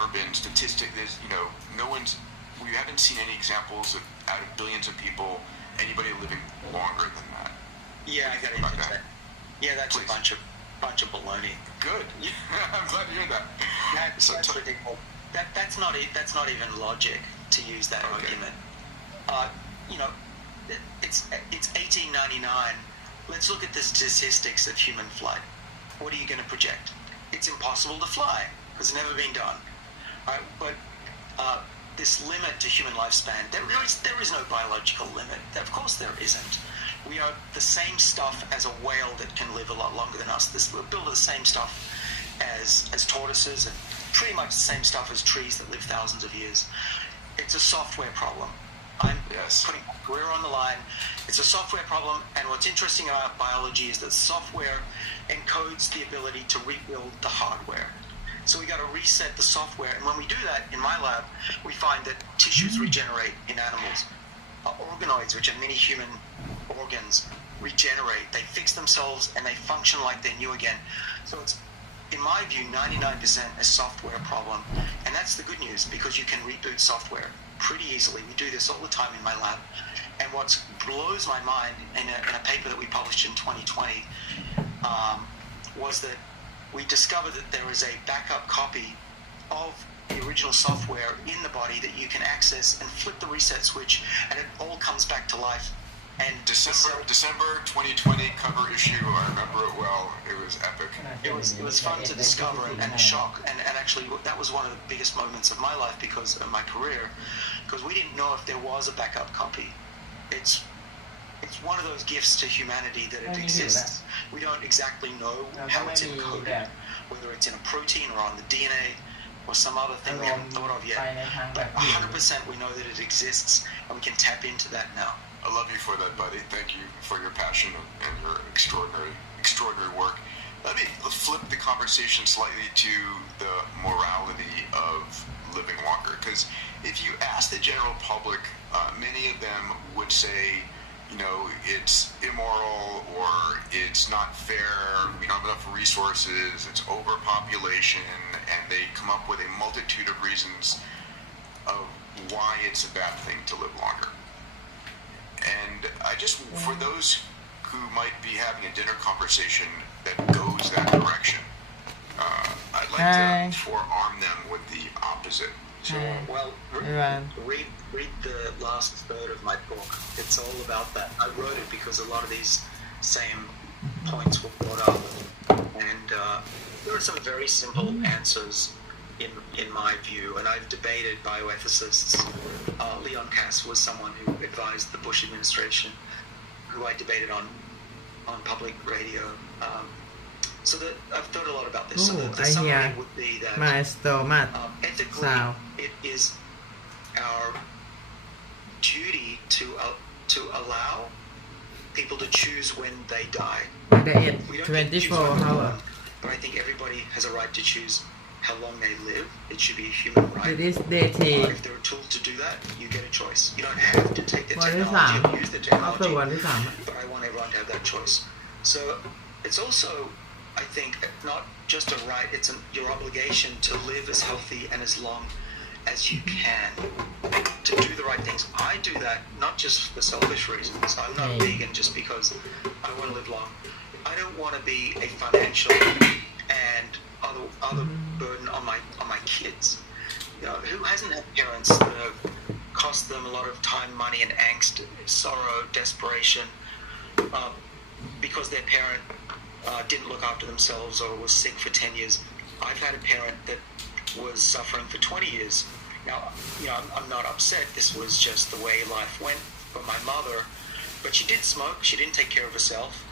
never been we haven't seen any examples of, out of billions of people, anybody living longer than that. Yeah, I got to admit that. Yeah, that's Please. a bunch of baloney. Good. I'm glad to hear that. That's ridiculous. That's not even logic to use that argument. It's 1899. Let's look at the statistics of human flight. What are you going to project? It's impossible to fly. It's never been done. All right, but this limit to human lifespan, there is no biological limit. Of course there isn't. We are the same stuff as a whale that can live a lot longer than us. We're built of the same stuff as tortoises, and pretty much the same stuff as trees that live thousands of years. It's a software problem. I'm putting my career on the line. It's a software problem, and what's interesting about biology is that software encodes the ability to rebuild the hardware. So we got to reset the software, and when we do that in my lab, we find that tissues regenerate in animals. Organoids, which are mini human organs, regenerate. They fix themselves and they function like they're new again. So it's, in my view, 99% a software problem, and that's the good news because you can reboot software pretty easily. We do this all the time in my lab, and what blows my mind in a paper that we published in 2020 was that we discovered that there is a backup copy of the original software in the body that you can access and flip the reset switch, and it all comes back to life. And December 2020 cover issue, I remember it well. It was epic. It was fun to discover and shock, and actually that was one of the biggest moments of my life because of my career, because we didn't know if there was a backup copy. It's one of those gifts to humanity that it exists. We don't exactly know how it's encoded, whether it's in a protein or on the DNA or some other thing we haven't thought of yet. But 100% we know that it exists, and we can tap into that now. I love you for that, buddy. Thank you for your passion and your extraordinary work. Let me flip the conversation slightly to the morality of living longer, because if you ask the general public, many of them would say, it's immoral or it's not fair, we don't have enough resources, it's overpopulation, and they come up with a multitude of reasons of why it's a bad thing to live longer. And I just, for those who might be having a dinner conversation that goes that direction, I'd like to forearm them with the opposite. So, well, read the last third of my book. It's all about that. I wrote it because a lot of these same points were brought up, and there are some very simple answers in my view, and I've debated bioethicists. Leon Kass was someone who advised the Bush administration, who I debated on public radio. So that I've thought a lot about this. So the summary would be that ethically, it is our duty to allow people to choose when they die. We don't 24 hours. But I think everybody has a right to choose how long they live. It should be a human right. It is dating. If there are tools to do that, you get a choice. You don't have to take the technology and use the technology, but I want everyone to have that choice. So it's also, I think, not just a right, it's your obligation to live as healthy and as long as you can, to do the right things. I do that not just for selfish reasons. I'm not vegan just because I want to live long. I don't want to be a financial and other burden on my kids. Who hasn't had parents that have cost them a lot of time, money, and angst, sorrow, desperation, because their parent didn't look after themselves or was sick for 10 years. I've had a parent that was suffering for 20 years. Now, I'm not upset. This was just the way life went for my mother. But she did smoke. She didn't take care of herself.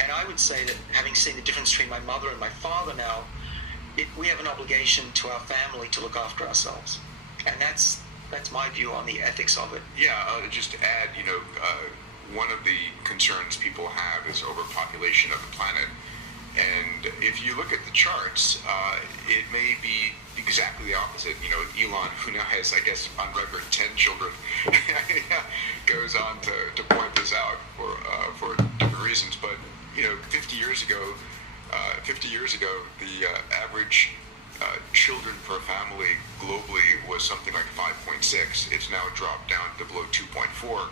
And I would say that having seen the difference between my mother and my father now, we have an obligation to our family to look after ourselves. And that's my view on the ethics of it. Yeah, just to add, one of the concerns people have is overpopulation of the planet. And if you look at the charts, it may be exactly the opposite. Elon, who now has, I guess, on record 10 children, goes on to point this out for different reasons. But 50 years ago, the average children per family globally was something like 5.6. It's now dropped down to below 2.4.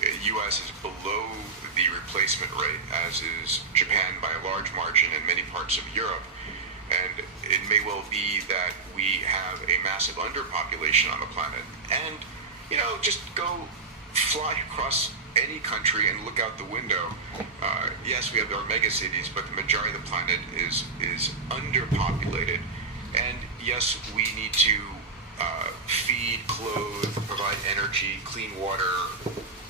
U.S. is below the replacement rate, as is Japan by a large margin, and many parts of Europe. And it may well be that we have a massive underpopulation on the planet. And, just go fly across any country and look out the window. Yes, we have our mega cities, but the majority of the planet is underpopulated. And yes, we need to feed, clothe, provide energy, clean water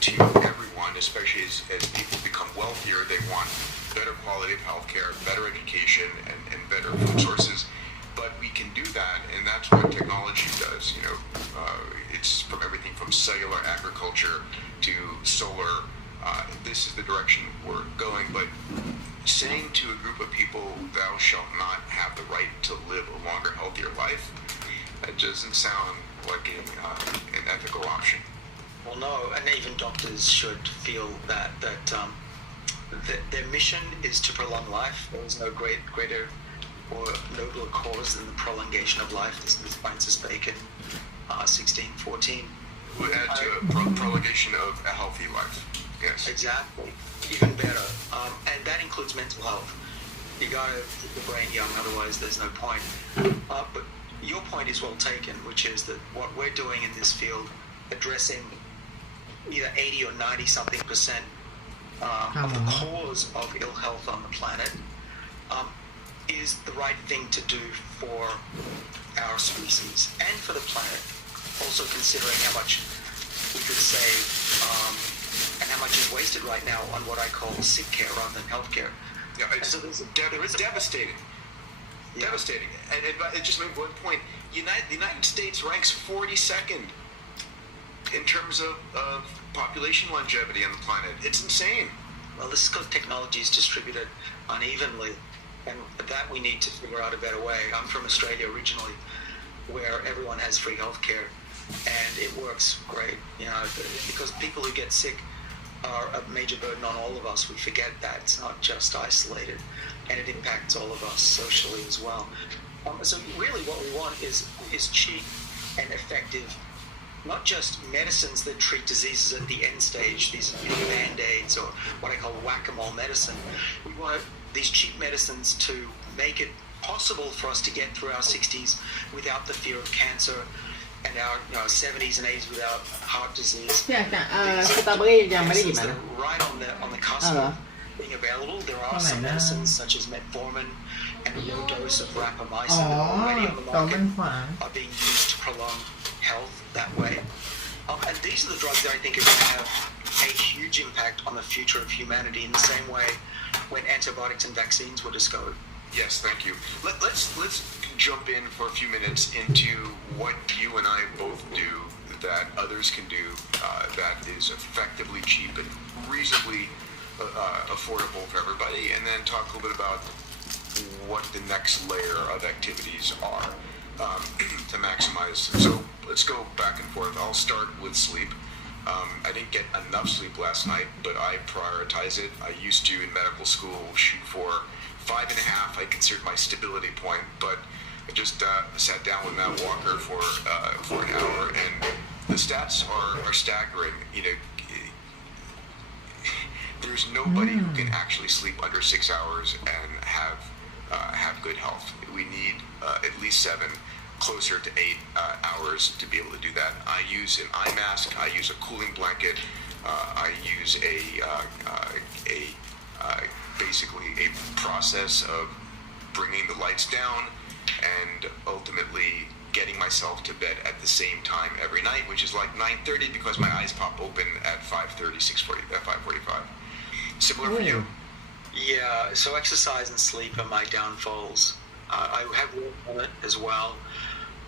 to everyone, especially as people become wealthier. They want better quality of healthcare, better education, and better food sources. But we can do that, and that's what technology does. It's from everything from cellular agriculture to solar. This is the direction we're going. But saying to a group of people, "Thou shalt not have the right to live a longer, healthier life," that doesn't sound like an ethical option. Well, no, and even doctors should feel that their mission is to prolong life. There is no greater or nobler cause than the prolongation of life. This is Francis Bacon, 1614. We'll add to prolongation of a healthy life. Yes. Exactly. Even better. And that includes mental health. You got to keep the brain young, otherwise there's no point. But your point is well taken, which is that what we're doing in this field, addressing either 80 or 90 something percent of the cause of ill health on the planet, is the right thing to do for our species and for the planet. Also considering how much we could save and how much is wasted right now on what I call sick care rather than health care. Yeah, it's devastating. Yeah. Devastating. And it just made one point. The United States ranks 42nd in terms of population longevity on the planet. It's insane. Well, this is because technology is distributed unevenly, and that we need to figure out a better way. I'm from Australia originally, where everyone has free healthcare, and it works great. Because people who get sick are a major burden on all of us. We forget that it's not just isolated, and it impacts all of us socially as well. So really, what we want is cheap and effective. Not just medicines that treat diseases at the end stage, these band-aids or what I call whack-a-mole medicine. We want these cheap medicines to make it possible for us to get through our 60s without the fear of cancer, and our 70s and 80s without heart disease. Medicines that are right on the cusp of being available. There are some medicines such as metformin and a low dose of rapamycin that are already on the market are being used to prolong health that way. And these are the drugs that I think are going to have a huge impact on the future of humanity in the same way when antibiotics and vaccines were discovered. Yes, thank you. Let's jump in for a few minutes into what you and I both do that others can do that is effectively cheap and reasonably affordable for everybody, and then talk a little bit about what the next layer of activities are to maximize. So let's go back and forth. I'll start with sleep. I didn't get enough sleep last night, but I prioritize it. I used to, in medical school, shoot for 5.5. I considered my stability point, but I just sat down with Matt Walker for an hour, and the stats are staggering. There's nobody who can actually sleep under 6 hours and have good health. We need at least 7, closer to 8 hours to be able to do that. I use an eye mask. I use a cooling blanket. I use basically a process of bringing the lights down and ultimately getting myself to bed at the same time every night, which is like 9:30 because my eyes pop open at 5:30, 6:40, at 5:45. Similar for you? Yeah, so exercise and sleep are my downfalls. I have worked on it as well.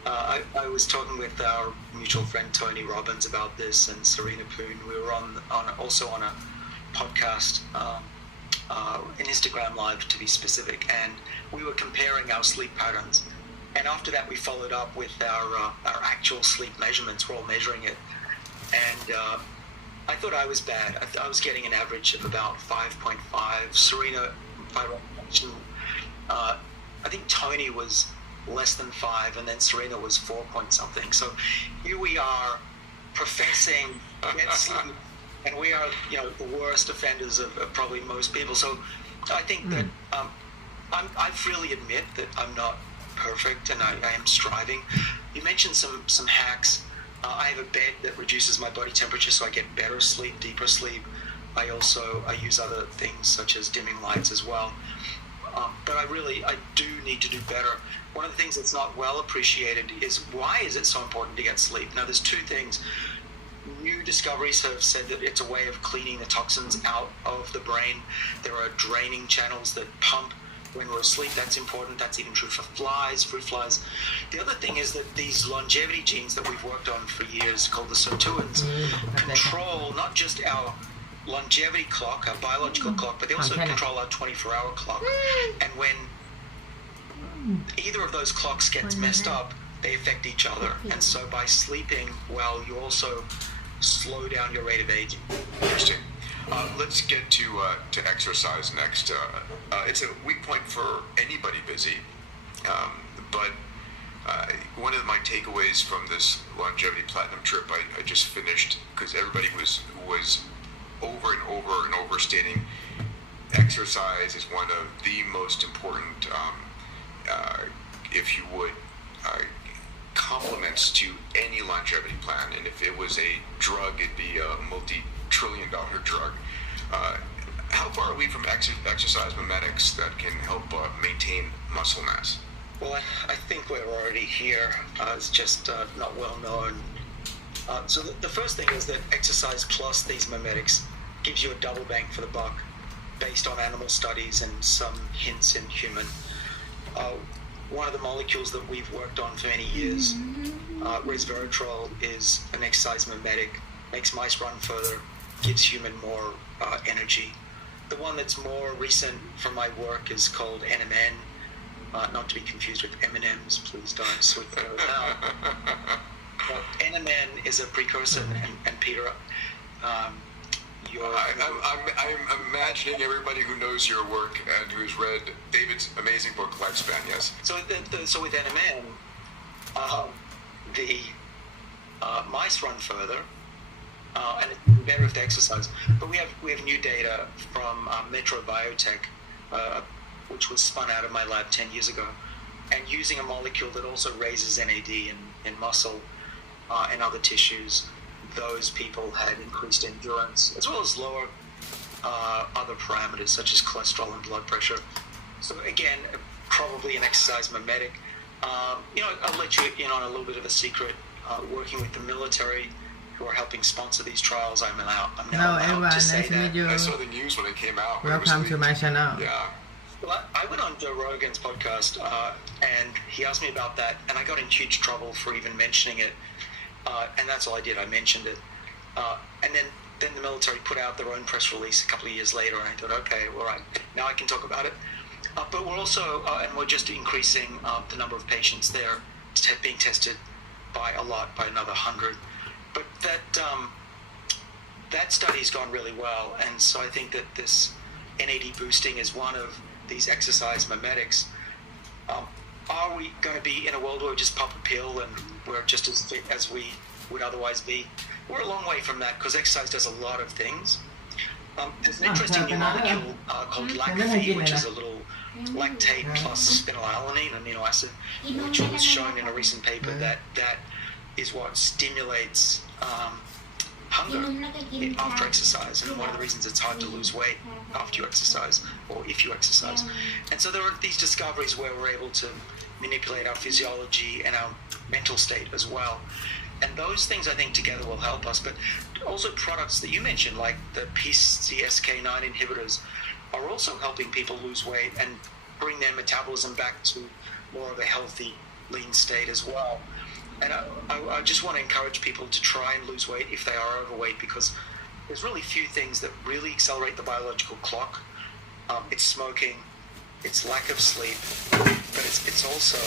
I was talking with our mutual friend Tony Robbins about this, and Serena Poon. We were also on a podcast, an Instagram Live to be specific, and we were comparing our sleep patterns. And after that, we followed up with our actual sleep measurements. We're all measuring it, and I thought I was bad. I was getting an average of about 5.5. Serena, I think Tony was less than 5, and then Serena was 4 point something. So here we are professing get sleep, and we are, the worst offenders of probably most people. So I think that I freely admit that I'm not perfect, and I am striving. You mentioned some hacks. I have a bed that reduces my body temperature, so I get better sleep, deeper sleep. I use other things such as dimming lights as well. But I do need to do better. One of the things that's not well appreciated is why is it so important to get sleep? Now, there's two things. New discoveries have said that it's a way of cleaning the toxins out of the brain. There are draining channels that pump when we're asleep. That's important. That's even true for flies, fruit flies. The other thing is that these longevity genes that we've worked on for years, called the sirtuins, control not just our longevity clock, our biological clock, but they also control our 24-hour clock. And when either of those clocks gets messed up, they affect each other. And so by sleeping well, you also slow down your rate of aging. Interesting. Let's get to exercise next. It's a weak point for anybody busy, but one of my takeaways from this longevity platinum trip I just finished, because everybody was over and over and over stating exercise is one of the most important, if you would, complements to any longevity plan. And if it was a drug, it'd be a multi-trillion-dollar drug. How far are we from exercise mimetics that can help maintain muscle mass? Well, I think we're already here. It's just not well known. So the first thing is that exercise plus these mimetics gives you a double bang for the buck based on animal studies and some hints in human. One of the molecules that we've worked on for many years, resveratrol, is an exercise mimetic, makes mice run further, gives human more energy. The one that's more recent from my work is called NMN, not to be confused with M&Ms, please don't sweep those out. But NMN is a precursor, and Peter, I'm imagining everybody who knows your work and who's read David's amazing book, Lifespan, yes? So with NMN, the mice run further, and it's better if they exercise. But we have new data from Metabolic, which was spun out of my lab 10 years ago, and using a molecule that also raises NAD in muscle and other tissues. Those people had increased endurance, as well as lower other parameters such as cholesterol and blood pressure. So again, probably an exercise mimetic. I'll let you in on a little bit of a secret. Working with the military, who are helping sponsor these trials, I'm now allowed to say that. I saw the news when it came out. Welcome to my channel. Yeah. Well, I went on Joe Rogan's podcast, and he asked me about that, and I got in huge trouble for even mentioning it. And that's all I did. I mentioned it. And then the military put out their own press release a couple of years later, and I thought, okay, all right, now I can talk about it. But we're also, and we're just increasing the number of patients there being tested by another 100. But that study's gone really well, and so I think that this NAD boosting is one of these exercise mimetics. Are we going to be in a world where we just pop a pill and we're just as fit as we would otherwise be? We're a long way from that, because exercise does a lot of things. There's an interesting new molecule called lactate, which is a little lactate plus phenylalanine amino acid, which was shown in a recent paper that is what stimulates hunger after exercise, and one of the reasons it's hard to lose weight after you exercise, or if you exercise. And so there are these discoveries where we're able to manipulate our physiology and our mental state as well. And those things, I think, together will help us. But also products that you mentioned, like the PCSK9 inhibitors, are also helping people lose weight and bring their metabolism back to more of a healthy, lean state as well. And I just want to encourage people to try and lose weight if they are overweight, because there's really few things that really accelerate the biological clock. It's smoking, it's lack of sleep, but it's also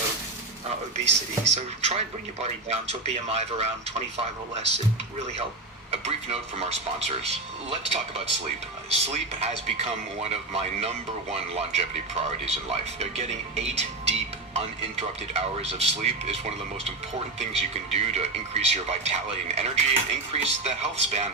obesity. So try and bring your body down to a BMI of around 25 or less. It really helps. A brief note from our sponsors. Let's talk about sleep. Sleep has become one of my #1 longevity priorities in life. Getting 8 deep, uninterrupted hours of sleep is one of the most important things you can do to increase your vitality and energy and increase the health span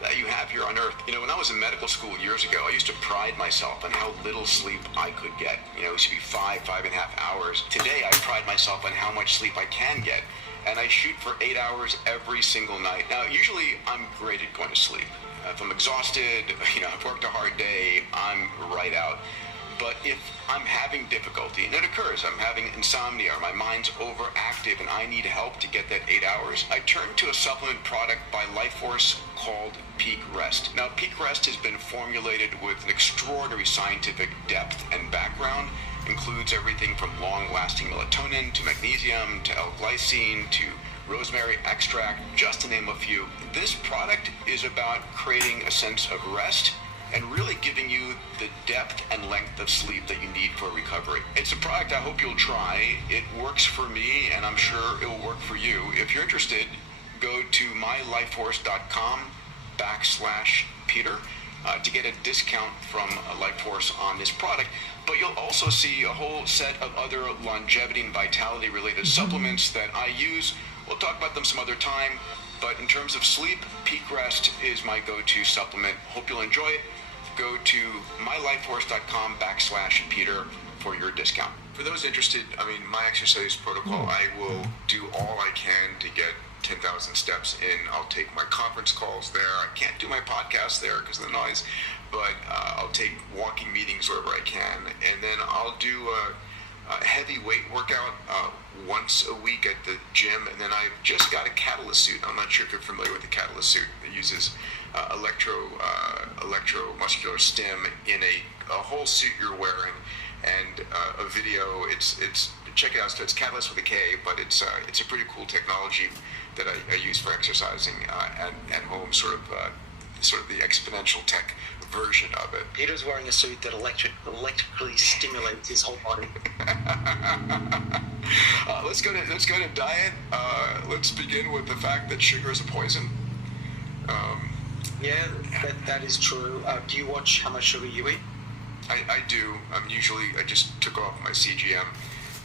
that you have here on Earth. You know, when I was in medical school years ago, I used to pride myself on how little sleep I could get. You know, it should be 5.5 hours. Today, I pride myself on how much sleep I can get, and I shoot for 8 hours every single night. Now, usually, I'm great at going to sleep. If I'm exhausted, you know, I've worked a hard day, I'm right out. But if I'm having difficulty, and it occurs, I'm having insomnia, or my mind's overactive and I need help to get that 8 hours, I turn to a supplement product by Lifeforce called Peak Rest. Now, Peak Rest has been formulated with an extraordinary scientific depth and background. Includes everything from long-lasting melatonin to magnesium to L-glycine to rosemary extract, just to name a few. This product is about creating a sense of rest and really giving you the depth and length of sleep that you need for recovery. It's a product I hope you'll try. It works for me, and I'm sure it will work for you. If you're interested, go to mylifeforce.com/Peter to get a discount from Lifeforce on this product. But you'll also see a whole set of other longevity and vitality related supplements that I use. We'll talk about them some other time. But in terms of sleep, Peak Rest is my go-to supplement. Hope you'll enjoy it. Go to mylifeforce.com/Peter for your discount. For those interested, I mean, my exercise protocol, I will do all I can to get 10,000 steps in. I'll take my conference calls there. I can't do my podcast there because of the noise, but I'll take walking meetings wherever I can. And then I'll do a heavy weight workout once a week at the gym, and then I've just got a Catalyst suit. I'm not sure if you're familiar with the Catalyst suit. It uses electromuscular stim in a whole suit you're wearing, and a video. It's check it out. So it's Catalyst with a K, but it's a pretty cool technology that I use for exercising at home. Sort of the exponential tech version of it. Peter's wearing a suit that electrically stimulates his whole body. Let's go to diet. Let's begin with the fact that sugar is a poison. Yeah, that is true. Do you watch how much sugar you eat? I do. I just took off my CGM.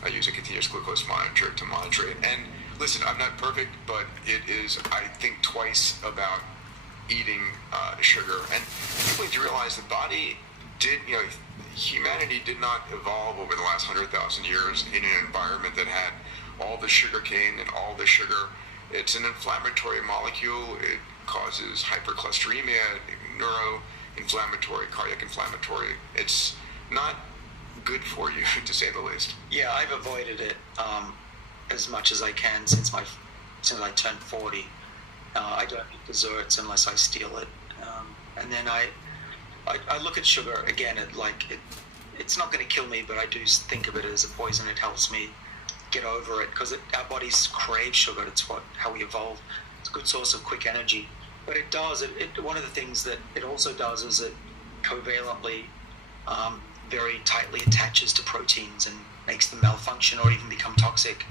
I use a continuous glucose monitor to monitor it. And listen, I'm not perfect, but it is, I think, twice about eating sugar. And people need to realize the body humanity did not evolve over the last 100,000 years in an environment that had all the sugar cane and all the sugar. It's an inflammatory molecule. It causes hypercholesteremia, neuroinflammatory, cardiac inflammatory. It's not good for you, to say the least. Yeah, I've avoided it as much as I can since I turned 40. I don't eat desserts unless I steal it, and then I look at sugar again. It's not going to kill me, but I do think of it as a poison. It helps me get over it because our bodies crave sugar. It's how we evolve. It's a good source of quick energy, but it does. One of the things that it also does is it covalently, very tightly attaches to proteins and makes them malfunction or even become toxic.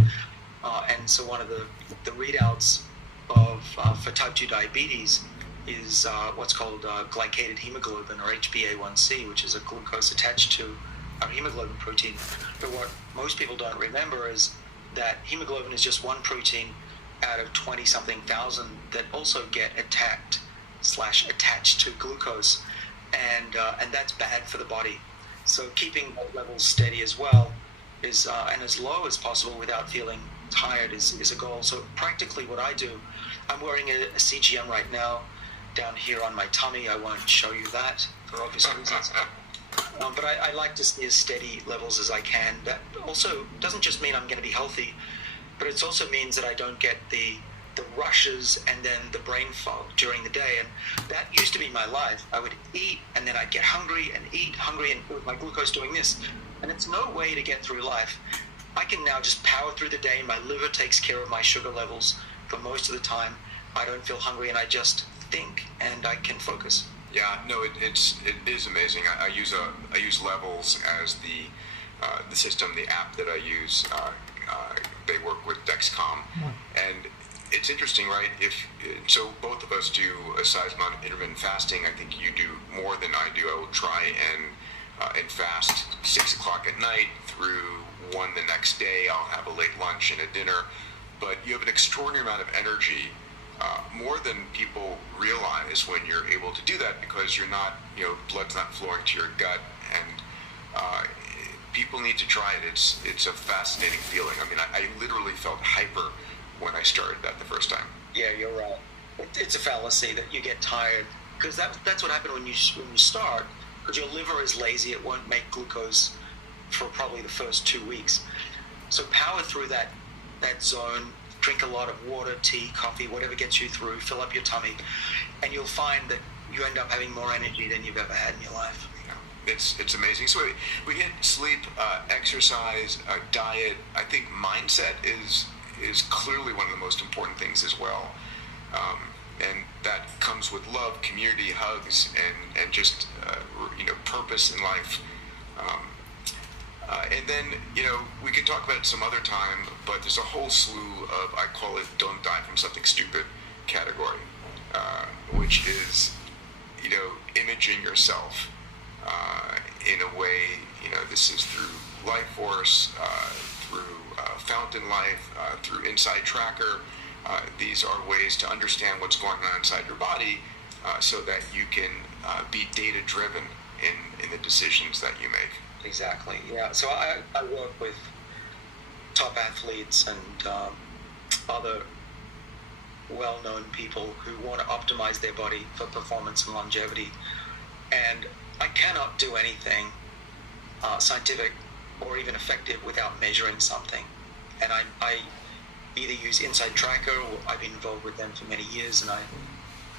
And so one of the readouts for type 2 diabetes is what's called glycated hemoglobin, or HbA1c, which is a glucose attached to our hemoglobin protein. But what most people don't remember is that hemoglobin is just one protein out of 20-something thousand that also get attached to glucose, and that's bad for the body. So keeping those levels steady as well is and as low as possible without feeling tired is a goal. So practically what I do, I'm wearing a CGM right now down here on my tummy. I won't show you that for obvious reasons. But I like to stay as steady levels as I can. That also doesn't just mean I'm going to be healthy, but it also means that I don't get the rushes and then the brain fog during the day. And that used to be my life. I would eat and then I'd get hungry and eat hungry, and with my glucose doing this. And it's no way to get through life. I can now just power through the day. My liver takes care of my sugar levels for most of the time. I don't feel hungry, and I just think, and I can focus. Yeah, no, it is amazing. I use Levels as the system, the app that I use. They work with Dexcom, and it's interesting, right? So both of us do a size amount of intermittent fasting. I think you do more than I do. I will try and fast 6 o'clock at night through one the next day. I'll have a late lunch and a dinner. But you have an extraordinary amount of energy, more than people realize when you're able to do that, because you're not, blood's not flowing to your gut, and people need to try it. It's a fascinating feeling. I mean, I literally felt hyper when I started that the first time. Yeah, you're right. It's a fallacy that you get tired, because that's what happened when you start, because your liver is lazy. It won't make glucose for probably the first 2 weeks. So power through that zone, drink a lot of water, tea, coffee, whatever gets you through, fill up your tummy, and you'll find that you end up having more energy than you've ever had in your life. It's amazing. So we hit sleep, exercise, diet. I think mindset is clearly one of the most important things as well. And that comes with love, community, hugs, and just purpose in life. And then, we could talk about it some other time, but there's a whole slew of, I call it don't die from something stupid category, which is, imaging yourself in a way, this is through Life Force, through Fountain Life, through Inside Tracker. These are ways to understand what's going on inside your body, so that you can be data-driven in the decisions that you make. Exactly, yeah. So I work with top athletes and other well-known people who want to optimize their body for performance and longevity. And I cannot do anything scientific or even effective without measuring something. And I either use Inside Tracker, or I've been involved with them for many years, and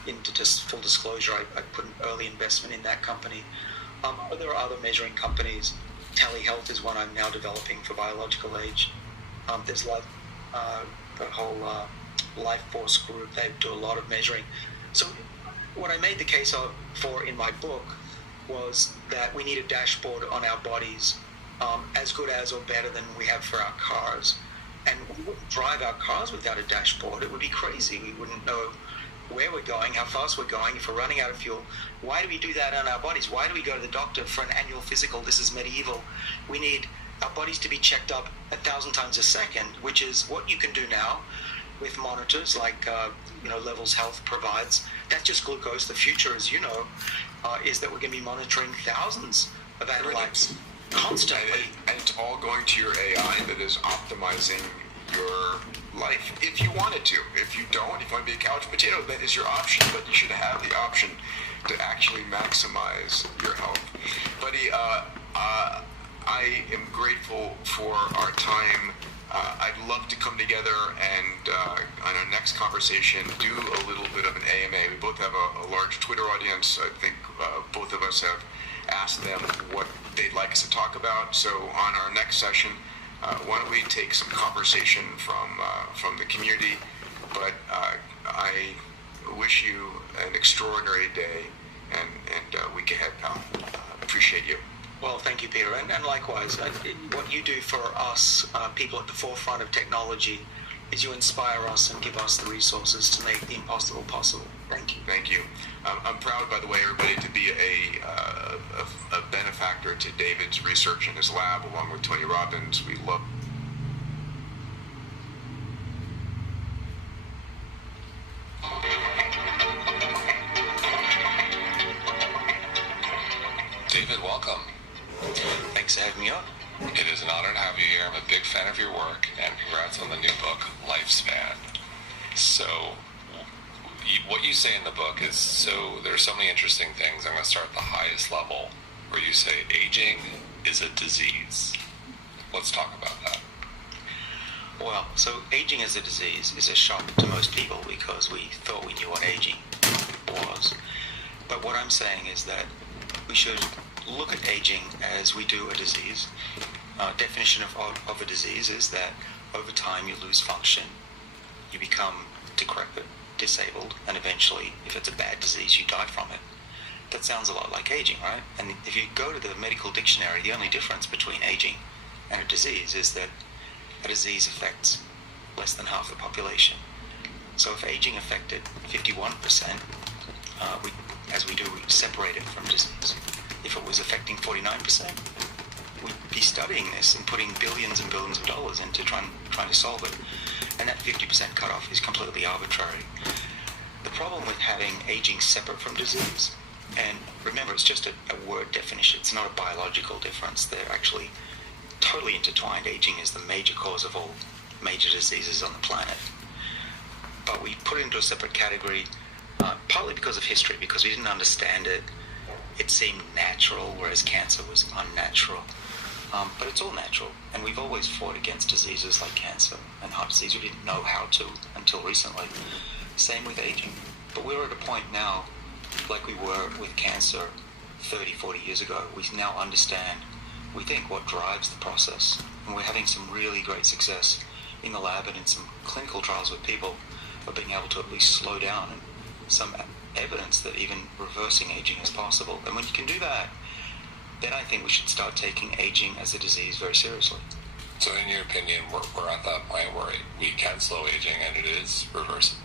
into just full disclosure, I put an early investment in that company. There are other measuring companies. Telehealth is one I'm now developing for biological age. There's the whole Life Force group. They do a lot of measuring. So what I made the case for in my book was that we need a dashboard on our bodies, as good as or better than we have for our cars. And we wouldn't drive our cars without a dashboard. It would be crazy. We wouldn't know where we're going, how fast we're going, if we're running out of fuel. Why do we do that on our bodies? Why do we go to the doctor for an annual physical? This is medieval. We need our bodies to be checked up 1,000 times a second, which is what you can do now with monitors like Levels Health provides. That's just glucose. The future, as you know, is that we're going to be monitoring thousands of analytes constantly. And it's all going to your AI that is optimizing your life, if you wanted to. If you don't, if you want to be a couch potato, that is your option, but you should have the option to actually maximize your health. Buddy, I am grateful for our time. I'd love to come together and on our next conversation do a little bit of an AMA. We both have a large Twitter audience. I think both of us have asked them what they'd like us to talk about. So on our next session, why don't we take some conversation from the community? But I wish you an extraordinary day and week ahead, pal. Appreciate you. Well, thank you, Peter. And likewise, what you do for us, people at the forefront of technology, is you inspire us and give us the resources to make the impossible possible. Thank you. Thank you. I'm proud, by the way, everybody, to be a benefactor to David's research in his lab, along with Tony Robbins. We love. David, welcome. Thanks for having me on. It is an honor to have you here. I'm a big fan of your work, and congrats on the new book, Lifespan. So, what you say in the book is, there's so many interesting things. I'm going to start at the highest level, where you say aging is a disease. Let's talk about that. Well, so aging as a disease is a shock to most people because we thought we knew what aging was. But what I'm saying is that we should look at aging as we do a disease. Definition of a disease is that over time you lose function, you become decrepit, disabled, and eventually, if it's a bad disease, you die from it. That sounds a lot like aging, right? And if you go to the medical dictionary, the only difference between aging and a disease is that a disease affects less than half the population. So if aging affected 51%, we separate it from disease. If it was affecting 49%, we be studying this and putting billions and billions of dollars into trying to solve it. And that 50% cutoff is completely arbitrary. The problem with having aging separate from disease, and remember, it's just a word definition. It's not a biological difference. They're actually totally intertwined. Aging is the major cause of all major diseases on the planet. But we put it into a separate category, partly because of history, because we didn't understand it. It seemed natural, whereas cancer was unnatural. But it's all natural, and we've always fought against diseases like cancer and heart disease. We didn't know how to until recently. Same with aging. But we're at a point now, like we were with cancer 30, 40 years ago. We now understand, we think, what drives the process. And we're having some really great success in the lab and in some clinical trials with people of being able to at least slow down, and some evidence that even reversing aging is possible. And when you can do that, then I think we should start taking aging as a disease very seriously. So in your opinion, we're at that point where we can slow aging and it is reversible?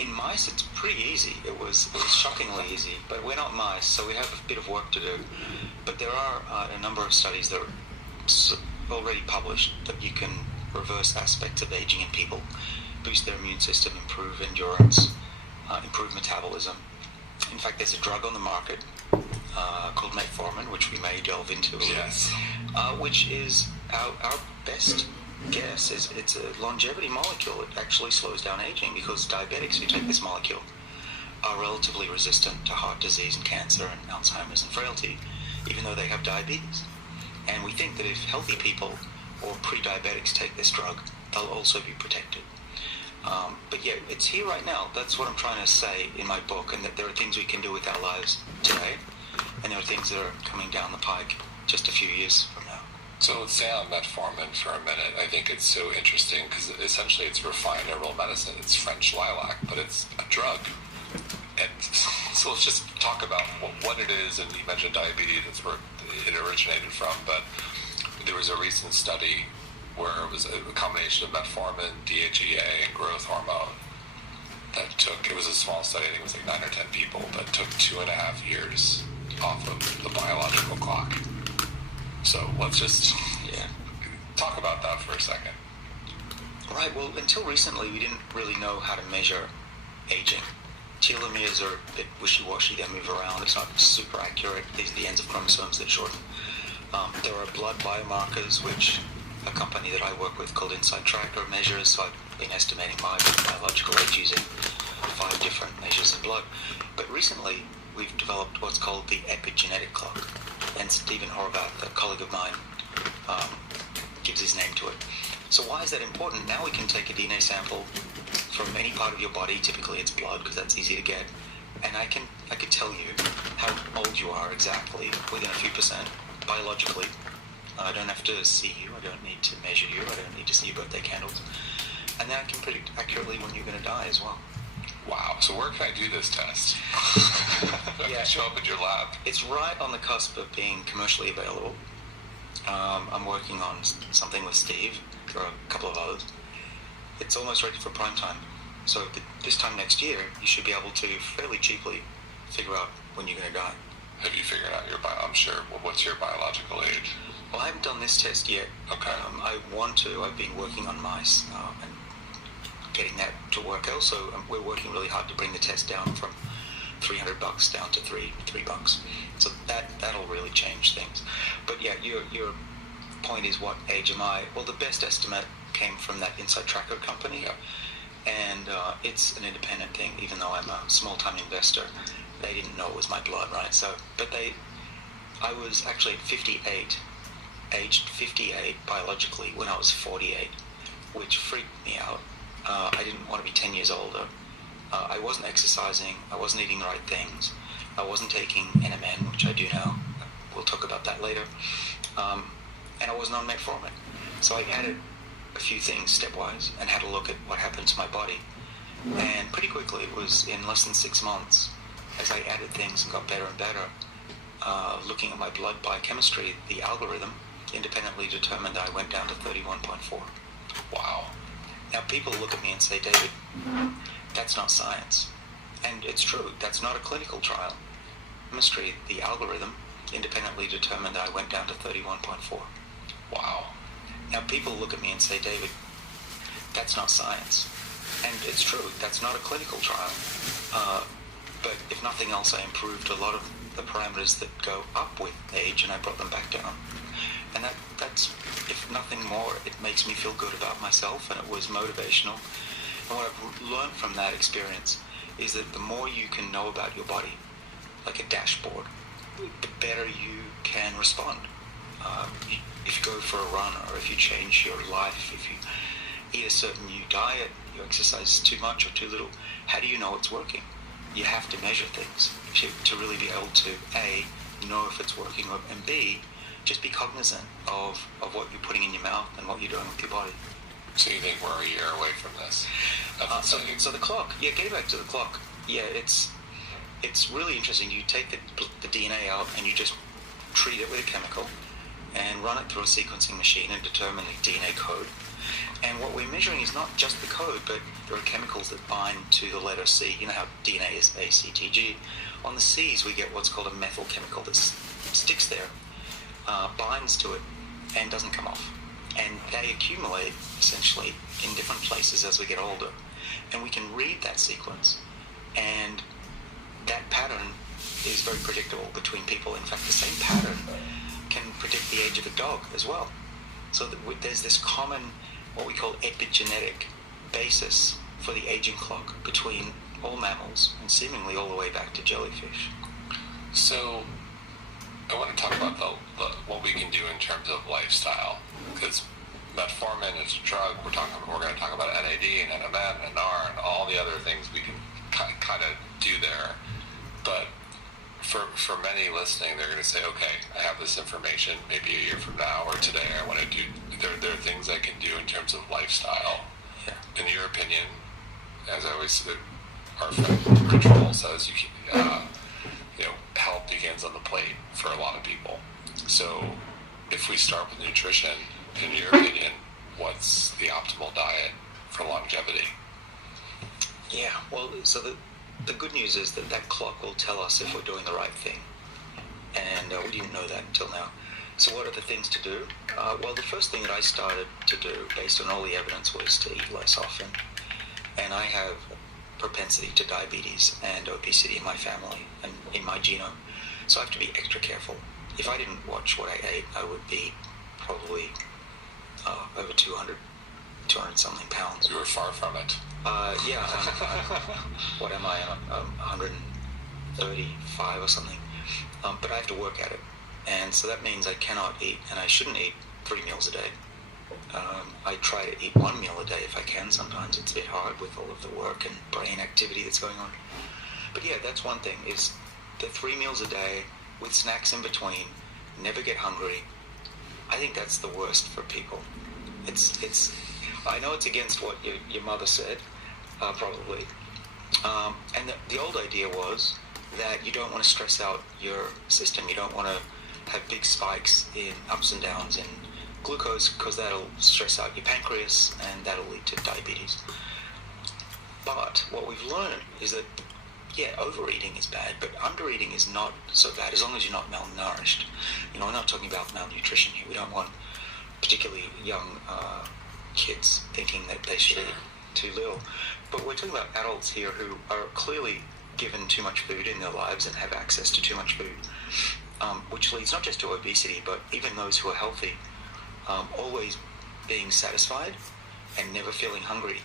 In mice, it's pretty easy. It was shockingly easy, but we're not mice, so we have a bit of work to do. But there are a number of studies that are already published that you can reverse aspects of aging in people, boost their immune system, improve endurance, improve metabolism. In fact, there's a drug on the market called Metformin, which we may delve into a little. Yes. Which is our best guess is it's a longevity molecule. It actually slows down aging because diabetics who take this molecule are relatively resistant to heart disease and cancer and Alzheimer's and frailty, even though they have diabetes. And we think that if healthy people or pre-diabetics take this drug, they'll also be protected. But yeah, it's here right now. That's what I'm trying to say in my book, and that there are things we can do with our lives today, and there are things that are coming down the pike just a few years from now. So let's stay on metformin for a minute. I think it's so interesting because essentially it's refined herbal medicine. It's French lilac, but it's a drug. And so let's just talk about what it is. And you mentioned diabetes, that's where it originated from. But there was a recent study where it was a combination of metformin, DHEA, and growth hormone that it was a small study, I think it was like 9 or 10 people, that took 2.5 years off of the biological clock. So let's just talk about that for a second. Right, well, until recently, we didn't really know how to measure aging. Telomeres are a bit wishy-washy, they move around, it's not super accurate. These are the ends of chromosomes that shorten. There are blood biomarkers, which a company that I work with called Insight Tracker measures, so I've been estimating my biological age using 5 different measures of blood. But recently, we've developed what's called the epigenetic clock, and Stephen Horvath, a colleague of mine, gives his name to it. So why is that important? Now we can take a DNA sample from any part of your body, typically it's blood because that's easy to get, and I can tell you how old you are exactly within a few percent biologically. I don't have to see you, I don't need to measure you, I don't need to see your birthday candles, and then I can predict accurately when you're going to die as well. Wow, so where can I do this test? Yeah, show up at your lab. It's right on the cusp of being commercially available. I'm working on something with Steve. There are a couple of others. It's almost ready for prime time. So this time next year, you should be able to fairly cheaply figure out when you're going to die. Have you figured out I'm sure, what's your biological age? Well, I haven't done this test yet. Okay. I want to. I've been working on mice and getting that to work. Also, we're working really hard to bring the test down from $300 down to $3. So that'll really change things. But yeah, your point is, what age am I? Well, the best estimate came from that Insight Tracker company. Yeah. And it's an independent thing, even though I'm a small-time investor. They didn't know it was my blood, right? So, I was actually 58, aged 58 biologically when I was 48, which freaked me out. I didn't want to be 10 years older. I wasn't exercising. I wasn't eating the right things. I wasn't taking NMN, which I do now. We'll talk about that later. And I wasn't on metformin. So I added a few things stepwise and had a look at what happened to my body. And pretty quickly, it was in less than 6 months, as I added things and got better and better, looking at my blood biochemistry, the algorithm independently determined that I went down to 31.4. Wow. Now people look at me and say, David, that's not science. And it's true, that's not a clinical trial. Chemistry, the algorithm, independently determined that I went down to 31.4. Wow. Now people look at me and say, David, that's not science. And it's true, that's not a clinical trial. But if nothing else, I improved a lot of the parameters that go up with age, and I brought them back down. And that's, if nothing more, it makes me feel good about myself, and it was motivational. And what I've learned from that experience is that the more you can know about your body, like a dashboard, the better you can respond. If you go for a run, or if you change your life, if you eat a certain new diet, you exercise too much or too little, how do you know it's working? You have to measure things to really be able to, A, know if it's working, and B, just be cognizant of what you're putting in your mouth and what you're doing with your body. So you think we're a year away from this? So the clock, getting back to the clock, it's really interesting. You take the DNA out and you just treat it with a chemical and run it through a sequencing machine and determine the DNA code. And what we're measuring is not just the code, but there are chemicals that bind to the letter C. You know how DNA is ACTG. On the C's, we get what's called a methyl chemical that sticks there, binds to it, and doesn't come off. And they accumulate, essentially, in different places as we get older. And we can read that sequence. And that pattern is very predictable between people. In fact, the same pattern can predict the age of a dog as well. So there's this common, what we call epigenetic basis for the aging clock between all mammals and seemingly all the way back to jellyfish. So I want to talk about what we can do in terms of lifestyle, because metformin is a drug. We're going to talk about NAD and NMN and NAR and all the other things we can kind of do there. But for many listening, they're going to say, okay, I have this information, maybe a year from now or today, I want to do, there are things I can do in terms of lifestyle. Yeah. In your opinion, as I always say, our friend Control says, health begins on the plate for a lot of people. So if we start with nutrition, in your opinion, what's the optimal diet for longevity? Yeah, well, so the good news is that clock will tell us if we're doing the right thing. And we didn't know that until now. So what are the things to do? Well, the first thing that I started to do, based on all the evidence, was to eat less often. And I have a propensity to diabetes and obesity in my family and in my genome. So I have to be extra careful. If I didn't watch what I ate, I would be probably over 200 something pounds. You were far from it. Yeah, what am I? I'm 135 or something. But I have to work at it. And so that means I cannot eat, and I shouldn't eat 3 meals a day. I try to eat 1 meal a day if I can. Sometimes it's a bit hard with all of the work and brain activity that's going on. But yeah, that's one thing, is the 3 meals a day with snacks in between, never get hungry. I think that's the worst for people. It's. I know it's against what your mother said, probably. And the old idea was that you don't want to stress out your system. You don't want to have big spikes in ups and downs in glucose, because that'll stress out your pancreas and that'll lead to diabetes. But what we've learned is that, yeah, overeating is bad, but undereating is not so bad as long as you're not malnourished. We're not talking about malnutrition here. We don't want particularly young kids thinking that they should eat too little. But we're talking about adults here who are clearly given too much food in their lives and have access to too much food, which leads not just to obesity, but even those who are healthy, always being satisfied and never feeling hungry.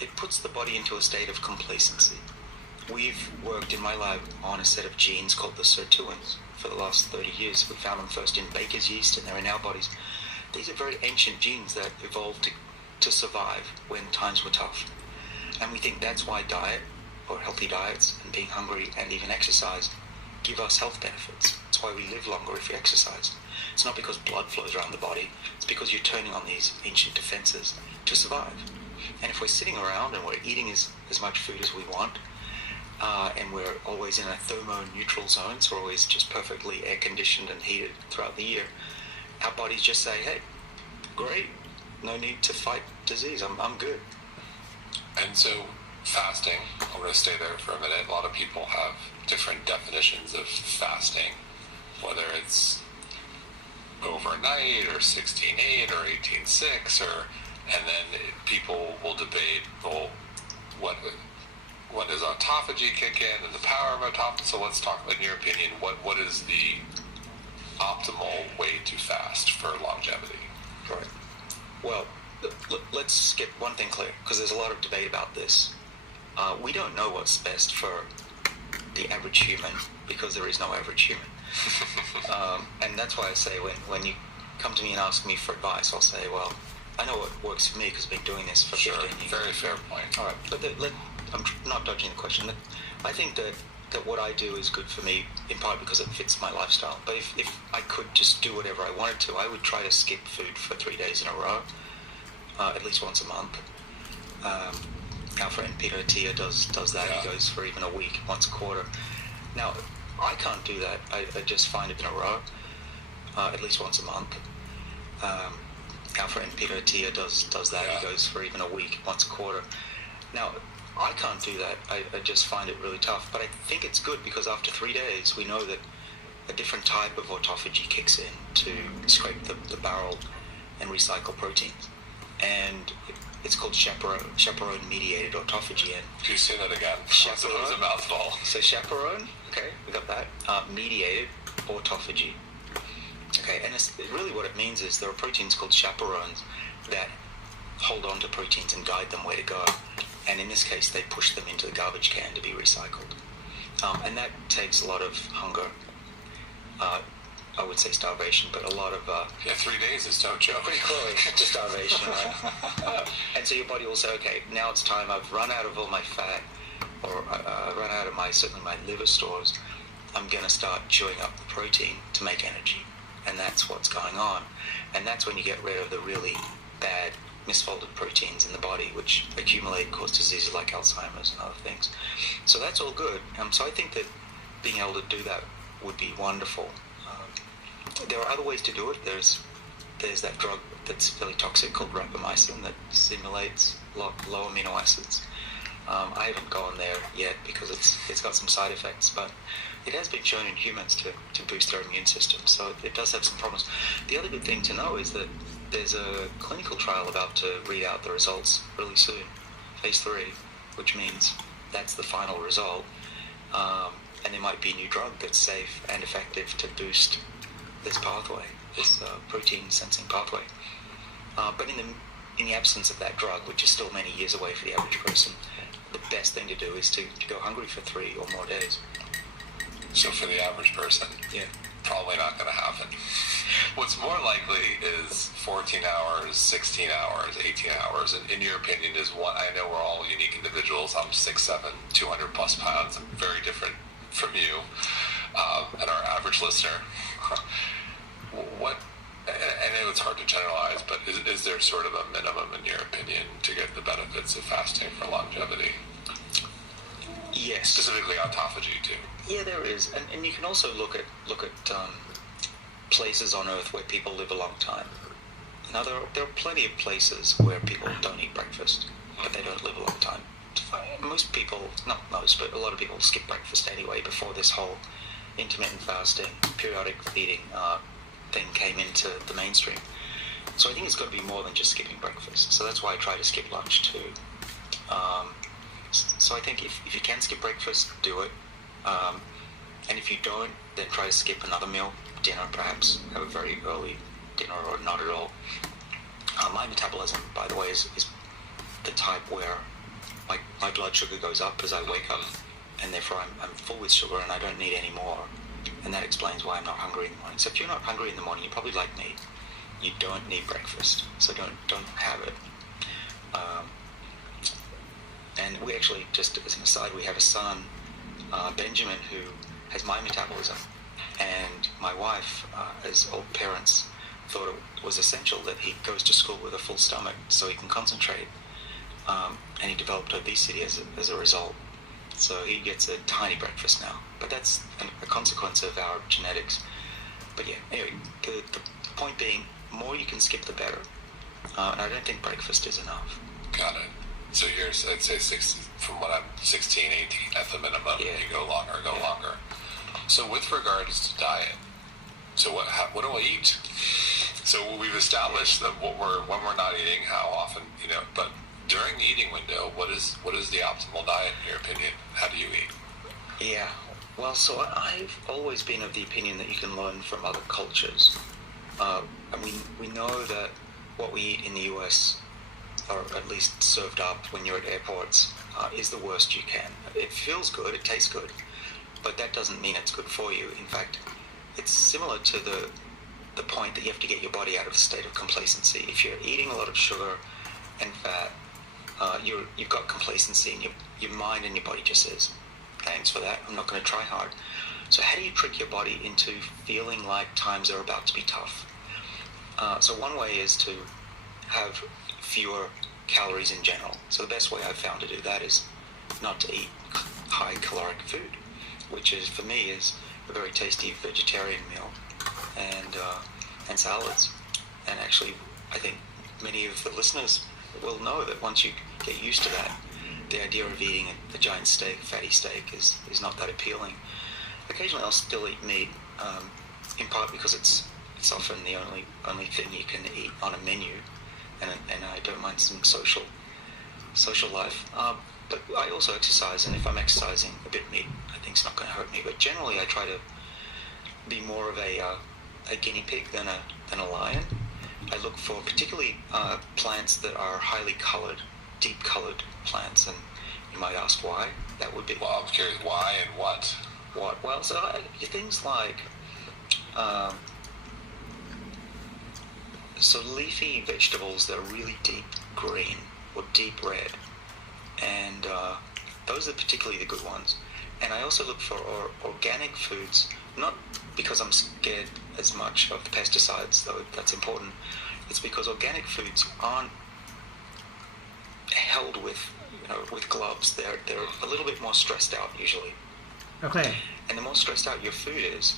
It puts the body into a state of complacency. We've worked in my lab on a set of genes called the sirtuins for the last 30 years. We found them first in baker's yeast, and they're in our bodies. These are very ancient genes that evolved to survive when times were tough. And we think that's why diet, or healthy diets, and being hungry, and even exercise, give us health benefits. It's why we live longer if we exercise. It's not because blood flows around the body, it's because you're turning on these ancient defenses to survive. And if we're sitting around and we're eating as much food as we want, and we're always in a thermo-neutral zone, so we're always just perfectly air-conditioned and heated throughout the year, our bodies just say, hey, great, no need to fight disease, I'm good. And so fasting, I'm going to stay there for a minute. A lot of people have different definitions of fasting. whether it's overnight or 16.8 or 18.6, and then people will debate, well, what does autophagy kick in and the power of autophagy? So let's talk, in your opinion, what is the optimal way to fast for longevity? Right. Well, let's get one thing clear, because there's a lot of debate about this. We don't know what's best for the average human, because there is no average human. And that's why I say when you come to me and ask me for advice, I'll say, well, I know what works for me because I've been doing this for 15 years. Very fair point. All right, but I'm not dodging the question. I think that what I do is good for me, in part because it fits my lifestyle. But if I could just do whatever I wanted to, I would try to skip food for 3 days in a row, at least once a month. Our friend Peter Attia does that. Yeah. He goes for even a week, once a quarter. Now, I can't do that. I just find it in a row, at least once a month. Our friend Peter Attia does that. Yeah. He goes for even a week, once a quarter. Now, I can't do that. I just find it really tough. But I think it's good because after 3 days, we know that a different type of autophagy kicks in to scrape the barrel and recycle proteins. And it's called chaperone-mediated autophagy. And can you say that again? Chaperone. It was a mouthful. So chaperone, okay, we got that. Mediated autophagy. Okay, and it's really what it means is there are proteins called chaperones that hold on to proteins and guide them where to go. And in this case, they push them into the garbage can to be recycled. And that takes a lot of hunger. I would say starvation, but a lot of... 3 days is no joke. Pretty close to starvation, right? And so your body will say, okay, now it's time. I've run out of all my fat, or run out of certainly my liver stores. I'm going to start chewing up the protein to make energy. And that's what's going on. And that's when you get rid of the really bad misfolded proteins in the body, which accumulate and cause diseases like Alzheimer's and other things. So that's all good. So I think that being able to do that would be wonderful. There are other ways to do it. There's that drug that's fairly toxic called rapamycin that simulates low amino acids. I haven't gone there yet because it's got some side effects, but it has been shown in humans to boost their immune system, so it does have some problems. The other good thing to know is that there's a clinical trial about to read out the results really soon, phase 3, which means that's the final result, and there might be a new drug that's safe and effective to boost this pathway, this protein sensing pathway. But in the absence of that drug, which is still many years away for the average person, the best thing to do is to go hungry for 3 or more days. So for the average person, yeah, probably not going to happen. What's more likely is 14 hours, 16 hours, 18 hours. And in your opinion, is what I know we're all unique individuals. I'm 6'7", 200 plus pounds. I'm very different from you and our average listener. I know it's hard to generalize, but is there sort of a minimum, in your opinion, to get the benefits of fasting for longevity? Yes. Specifically autophagy, too. Yeah, there is. And you can also look at places on Earth where people live a long time. Now, there are plenty of places where people don't eat breakfast, but they don't live a long time. Most people, not most, but a lot of people skip breakfast anyway before this whole intermittent fasting, periodic feeding thing came into the mainstream. So I think it's got to be more than just skipping breakfast. So that's why I try to skip lunch too. So I think if you can skip breakfast, do it. And if you don't, then try to skip another meal, dinner perhaps, have a very early dinner or not at all. My metabolism, by the way, is the type where my blood sugar goes up as I wake up, and therefore I'm full with sugar and I don't need any more. And that explains why I'm not hungry in the morning. So if you're not hungry in the morning, you're probably like me. You don't need breakfast, so don't have it. And we actually, just as an aside, we have a son, Benjamin, who has my metabolism. And my wife, as old parents, thought it was essential that he goes to school with a full stomach so he can concentrate. And he developed obesity as a result. So he gets a tiny breakfast now. But that's a consequence of our genetics. But yeah, anyway, the point being, more you can skip, the better. And I don't think breakfast is enough. Got it. So I'd say 16, from what I'm 16, 18 at the minimum. Yeah. You go longer. So with regards to diet, So what do I eat? So we've established that when we're not eating, how often, but during the eating window, what is the optimal diet in your opinion? How do you eat? Yeah, well, so I've always been of the opinion that you can learn from other cultures. And we know that what we eat in the US, or at least served up when you're at airports, is the worst you can. It feels good, it tastes good, but that doesn't mean it's good for you. In fact, it's similar to the point that you have to get your body out of a state of complacency. If you're eating a lot of sugar and fat, you've got complacency, and your mind and your body just says, thanks for that, I'm not going to try hard. So how do you trick your body into feeling like times are about to be tough? So one way is to have fewer calories in general. So the best way I've found to do that is not to eat high caloric food, which is, for me, is a very tasty vegetarian meal and salads. And actually, I think many of the listeners will know that once you get used to that, the idea of eating a giant steak, fatty steak, is not that appealing. Occasionally I'll still eat meat, in part because it's often the only thing you can eat on a menu, and I don't mind some social life. But I also exercise, and if I'm exercising, a bit of meat I think it's not going to hurt me. But generally I try to be more of a guinea pig than a lion. I look for particularly plants that are highly colored, deep colored plants, and you might ask why. That would be... Well, I'm curious, why and what? What? Well, so things like... So leafy vegetables that are really deep green or deep red, and those are particularly the good ones. And I also look for organic foods, not because I'm scared as much of the pesticides, though that's important. It's because organic foods aren't held with gloves. They're a little bit more stressed out usually. Okay. And the more stressed out your food is,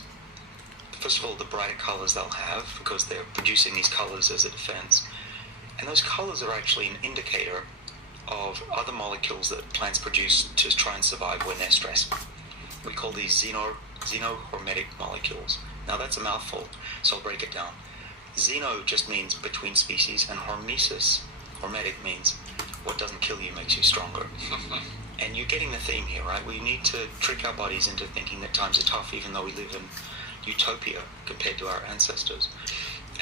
first of all, the brighter colors they'll have, because they're producing these colors as a defense. And those colors are actually an indicator of other molecules that plants produce to try and survive when they're stressed. We call these xenohormetic molecules. Now that's a mouthful, so I'll break it down. Xeno just means between species, and hormetic means what doesn't kill you makes you stronger. And you're getting the theme here, right? We need to trick our bodies into thinking that times are tough, even though we live in utopia compared to our ancestors.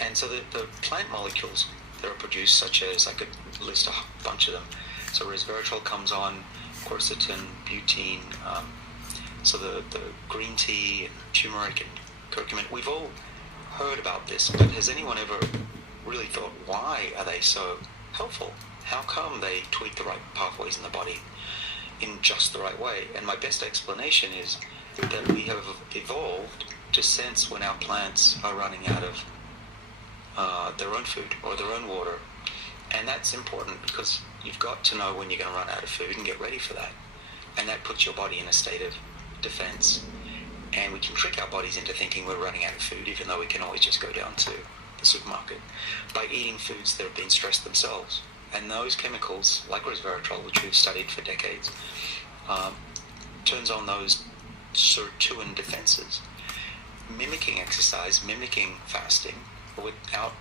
And so the plant molecules that are produced, such as, I could list a bunch of them. So resveratrol comes on, quercetin, butene, so the green tea, and turmeric, and curcumin. We've all heard about this, but has anyone ever really thought, why are they so helpful? How come they tweak the right pathways in the body in just the right way? And my best explanation is that we have evolved to sense when our plants are running out of their own food or their own water. And that's important because you've got to know when you're going to run out of food and get ready for that. And that puts your body in a state of defense. And we can trick our bodies into thinking we're running out of food, even though we can always just go down to the supermarket, by eating foods that have been stressed themselves. And those chemicals, like resveratrol, which we've studied for decades, turns on those sirtuin defenses, mimicking exercise, mimicking fasting, without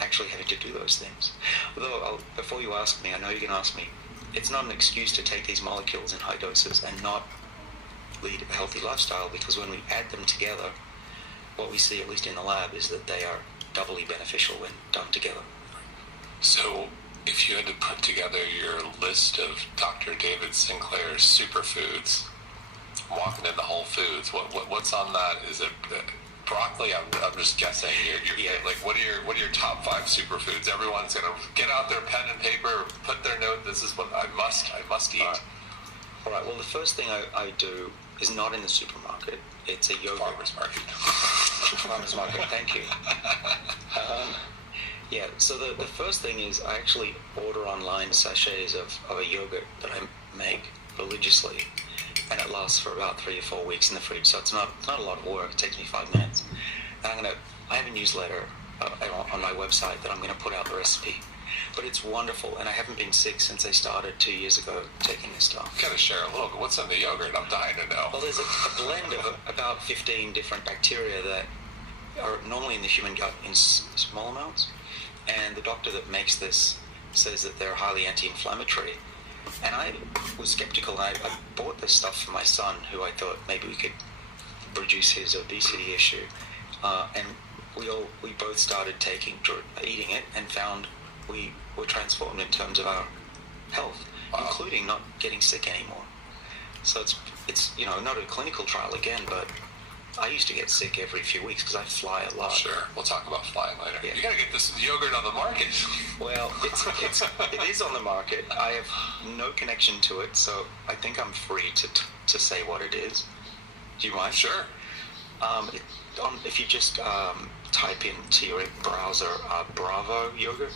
actually having to do those things. Although, before you ask me, I know you're going to ask me, it's not an excuse to take these molecules in high doses and not lead a healthy lifestyle, because when we add them together, what we see, at least in the lab, is that they are doubly beneficial when done together. So, if you had to put together your list of Dr. David Sinclair's superfoods, walking into Whole Foods, what's on that? Is it broccoli? I'm just guessing. Like, what are your top 5 superfoods? Everyone's gonna get out their pen and paper, put their note. This is what I must eat. All right. Well, the first thing I do is not in the supermarket. It's a yogurt. Farmer's market. Farmer's market. Thank you. Yeah. So the first thing is I actually order online sachets of a yogurt that I make religiously, and it lasts for about 3 or 4 weeks in the fridge. So it's not a lot of work. It takes me 5 minutes. And I have a newsletter on my website that I'm going to put out the recipe. But it's wonderful, and I haven't been sick since I started 2 years ago taking this stuff. You gotta share a little bit. What's in the yogurt? I'm dying to know. Well, there's a blend of about 15 different bacteria that are normally in the human gut in small amounts, and the doctor that makes this says that they're highly anti-inflammatory. And I was skeptical. I bought this stuff for my son, who I thought maybe we could reduce his obesity issue. And we both started eating it, and found we were transformed in terms of our health, including not getting sick anymore. So it's not a clinical trial again, but I used to get sick every few weeks because I fly a lot. Sure, we'll talk about flying later. Yeah. You gotta get this yogurt on the market. Well, it is on the market. I have no connection to it, so I think I'm free to say what it is. Do you mind? Sure. If you just type into your browser Bravo yogurt,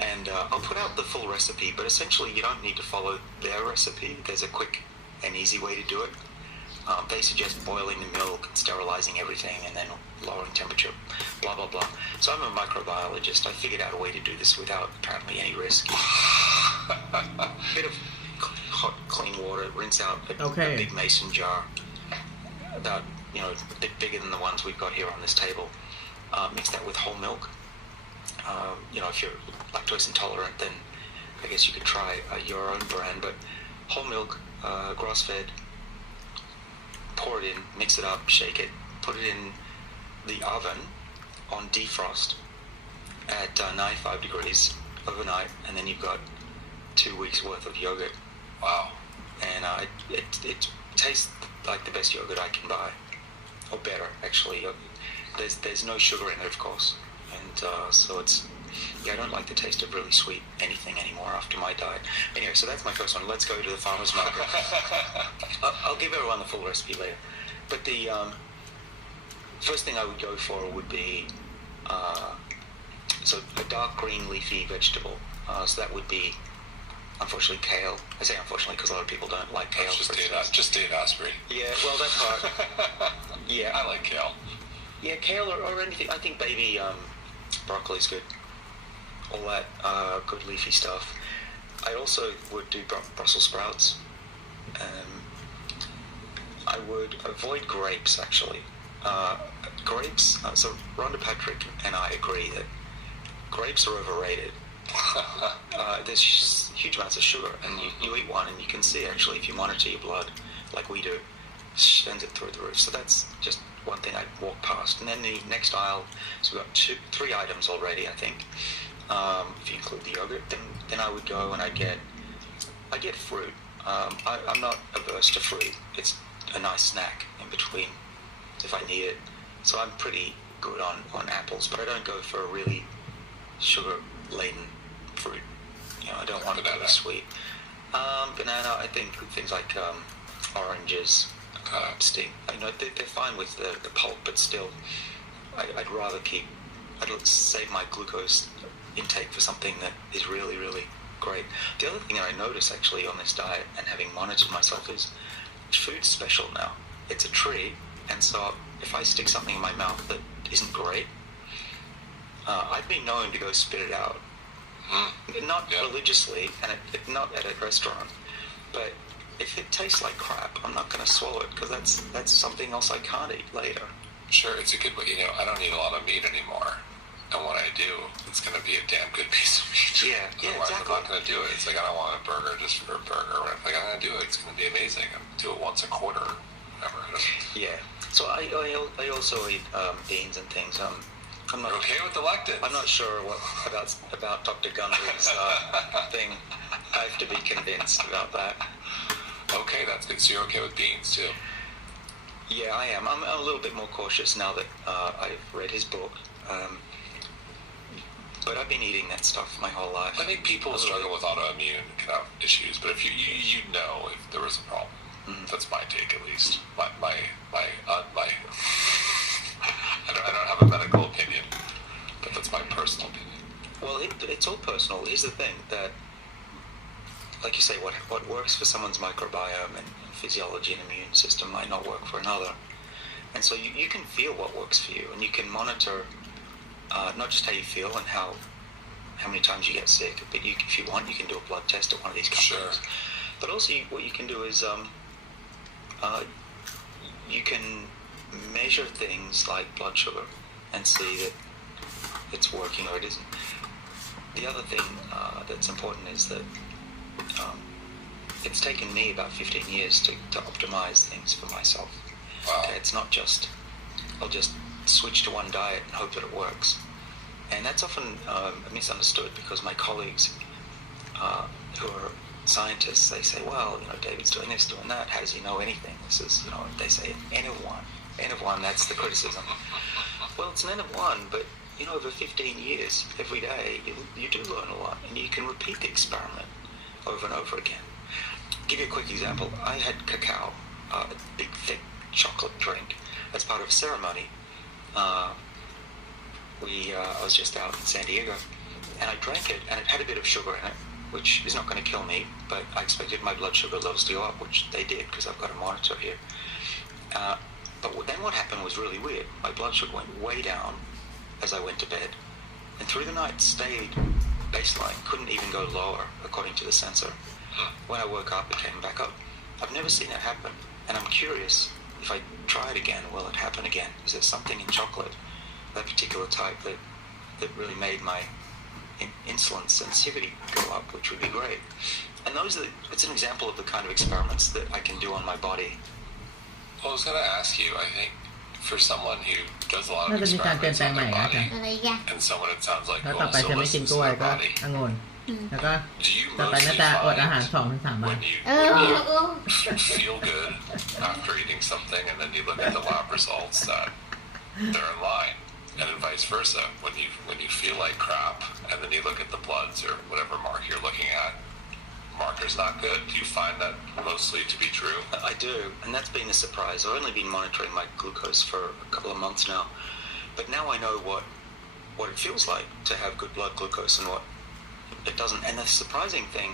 and I'll put out the full recipe, but essentially you don't need to follow their recipe. There's a quick and easy way to do it. They suggest boiling the milk and sterilizing everything and then lowering temperature, blah, blah, blah. So I'm a microbiologist. I figured out a way to do this without apparently any risk. A bit of hot, clean water, rinse out a big mason jar, about, a bit bigger than the ones we've got here on this table. Mix that with whole milk. If you're lactose intolerant, then I guess you could try your own brand, but whole milk, grass-fed, pour it in, mix it up, shake it, put it in the oven on defrost at 95 degrees overnight, and then you've got 2 weeks worth of yogurt. Wow. And it tastes like the best yogurt I can buy, or better actually. There's no sugar in it, of course, and so I don't like the taste of really sweet anything anymore after my diet. Anyway, so that's my first one. Let's go to the farmer's market. I'll give everyone the full recipe later. But the first thing I would go for would be a dark green leafy vegetable. So that would be, unfortunately, kale. I say unfortunately because a lot of people don't like kale. Just Dave Asprey. Yeah, well, that's hard. Yeah. I like kale. Yeah, kale or anything. I think baby broccoli's good. All that good leafy stuff. I also would do Brussels sprouts. I would avoid grapes, actually. Grapes, so Rhonda Patrick and I agree that grapes are overrated. There's huge amounts of sugar, and you eat one and you can see, actually, if you monitor your blood, like we do, it sends it through the roof. So that's just one thing I'd walk past. And then the next aisle, so we've got 3 items already, I think. If you include the yogurt, then I would go and I get fruit. I'm not averse to fruit. It's a nice snack in between if I need it. So I'm pretty good on apples, but I don't go for a really sugar-laden fruit. I don't want it to be sweet. Banana, I think things like oranges stink. They're fine with the pulp, but still, I'd save my glucose intake for something that is really, really great. The other thing that I notice actually on this diet, and having monitored myself, is food's special now. It's a treat, and so if I stick something in my mouth that isn't great, I've been known to go spit it out. Not religiously, and not at a restaurant, but if it tastes like crap, I'm not going to swallow it, because that's something else I can't eat later. Sure, it's a good way. I don't eat a lot of meat anymore. And when I do, it's going to be a damn good piece of meat. Yeah, Otherwise, exactly. I'm not going to do it. It's like, I don't want a burger just for a burger. When I'm like, I'm going to do it. It's going to be amazing. I'm going to do it once a quarter. Whatever. Yeah. So I also eat beans and things. I'm not okay with the lectins. I'm not sure what about Dr. Gundry's thing. I have to be convinced about that. Okay, that's good. So you're okay with beans too? Yeah, I am. I'm a little bit more cautious now that I've read his book. But I've been eating that stuff my whole life. I think people struggle with autoimmune kind of issues, but if you know if there was a problem. That's my take, at least. My I don't have a medical opinion, but that's my personal opinion. Well, it's all personal. Here's the thing, that, like you say, what works for someone's microbiome and physiology and immune system might not work for another. And so you can feel what works for you, and you can monitor not just how you feel and how many times you get sick, but if you want, you can do a blood test at one of these companies. Sure. But also, what you can do is you can measure things like blood sugar and see that it's working or it isn't. The other thing that's important is that it's taken me about 15 years to optimize things for myself. Wow. Okay, it's not just I'll just switch to one diet and hope that it works. And that's often misunderstood because my colleagues who are scientists, they say, well, David's doing this, doing that. How does he know anything? This is, they say N of one. N of one, that's the criticism. Well, it's an N of one, but, over 15 years, every day, you do learn a lot, and you can repeat the experiment over and over again. I'll give you a quick example. I had cacao, a big, thick chocolate drink, as part of a ceremony. I was just out in San Diego, and I drank it, and it had a bit of sugar in it, which is not going to kill me, but I expected my blood sugar levels to go up, which they did, because I've got a monitor here. But then what happened was really weird. My blood sugar went way down as I went to bed, and through the night stayed baseline, couldn't even go lower, according to the sensor. When I woke up, it came back up. I've never seen it happen, and I'm curious, if I try it again, will it happen again? Is there something in chocolate, that particular type, that really made my insulin sensitivity go up, which would be great? And it's an example of the kind of experiments that I can do on my body. Well, I was going to ask you, I think, for someone who does a lot น่า of จะมีการเปลี่ยน experiments แปลง on ใหม่ their นะอาจาร body, ย์ อะไรอีกอะ and someone it sounds like แล้ว who ต่อไป also จะไม่กิน listens ก to ล้วย their ก็ body, องุ่นแล้วก็ do you ต่อไป mostly น่าจะอดอาหาร find 2-3 วัน when you เออ feel good after eating something and then you look at the lab results that they're in line, and then vice versa, when you feel like crap and then you look at the bloods or whatever mark you're looking at, marker's not good? Do you find that mostly to be true? I do, and that's been a surprise. I've only been monitoring my glucose for a couple of months now, but now I know what it feels like to have good blood glucose and what it doesn't. And the surprising thing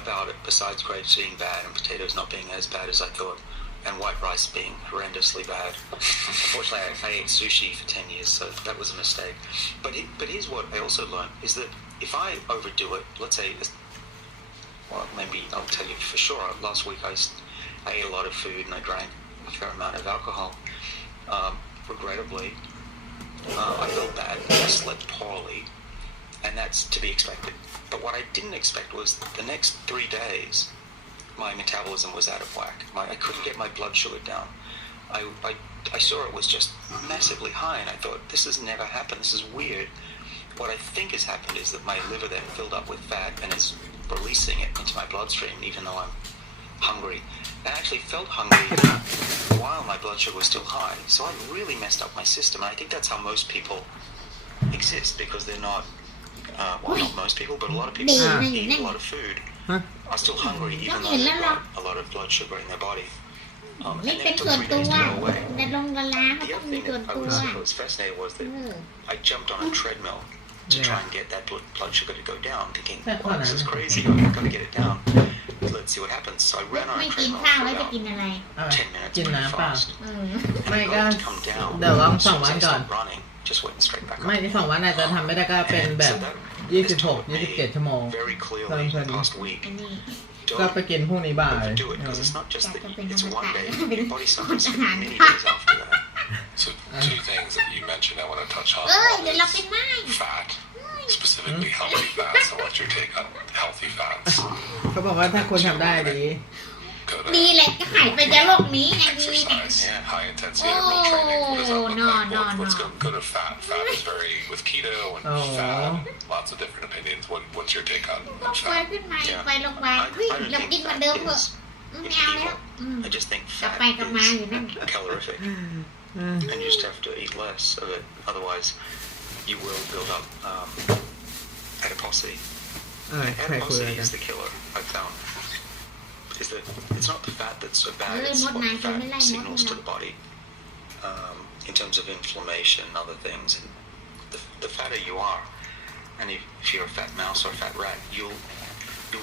about it, besides grapes being bad and potatoes not being as bad as I thought, and white rice being horrendously bad. Unfortunately, I ate sushi for 10 years, so that was a mistake. But here's what I also learned, is that if I overdo it, let's say, well, maybe I'll tell you for sure, last week I ate a lot of food and I drank a fair amount of alcohol. Regrettably, I felt bad, I slept poorly, and that's to be expected. But what I didn't expect was the next 3 days, my metabolism was out of whack. I couldn't get my blood sugar down. I saw it was just massively high, and I thought, this has never happened, this is weird. What I think has happened is that my liver then filled up with fat and is releasing it into my bloodstream, even though I'm hungry. I actually felt hungry while my blood sugar was still high, so I really messed up my system, and I think that's how most people exist, because they're not, well, not most people, but a lot of people who eat a lot of food are still hungry, even though they've got a lot of blood sugar in their body. นี่ And เป็ then น it ส่วน took 3 ตัว days to go away. แต่ลงละลาเขา The ต้อง other มี thing ส่วน that ตัว I was fascinated was that I jumped on a treadmill to try and get that blood sugar to go down, thinking, wow, this is crazy, I've got to get it down. Let's see what happens. So I ran on ไม่ a กิน treadmill ข้าว for แล้วจะ about กินอะไร อะไร 10 minutes กิน pretty น้ำเปล่า fast. อืม And ไม่ it ก็ got to come down. เดี๋ยวลอง As สอ soon ง as วัน I ก่อน stopped running, just went straight back ไม่ up. ที่2 วันอาจจะทำไม่ได้ก็เป็น And แบ so บ that has 26 taught me 27 ชั่วโมง very clearly Sounds the funny. past week. อันนี้ ก็ไป Don't กินพรุ่งนี้บ่าย overdo it, because it's not just that it's one day. Your body คน suffers อา for หาร many days after that. So 2 things that you mentioned I want to touch on. เอ้ย One เดี๋ยวเราเป็น is ไม้ fat, specifically healthy fats, and what's your take on healthy fats? เขาบอกว่าถ้าคุณทำได้ดี Go ดี to แหละก็หายไปจากโลกนี้ไงดี exercise, Yeah. high intensity interval training. What does that look no, like? no, Let's no. go to fat. Fat is very with keto and fat. Lots of different opinions. What's your take on ต้องไป fat? ขึ้นมา Yeah. ไปโรงพยาบาล I เฮ้ย don't เรา think กินเหมือน fat เดิมเถอะ is ไม่เอาแล้ว I just think กลับ fat ไปกลับมาอยู่นั่น is calorific, and you just have to eat less of it. Otherwise, you will build up adiposity. ใครคุยกั Adiposity น is the killer. I've found is that it's not the fat that's so bad. Really, It's what what the night, fat really, what signals to night. the body in terms of inflammation and other things. And the fatter you are, and if you're a fat mouse or a fat rat, you'll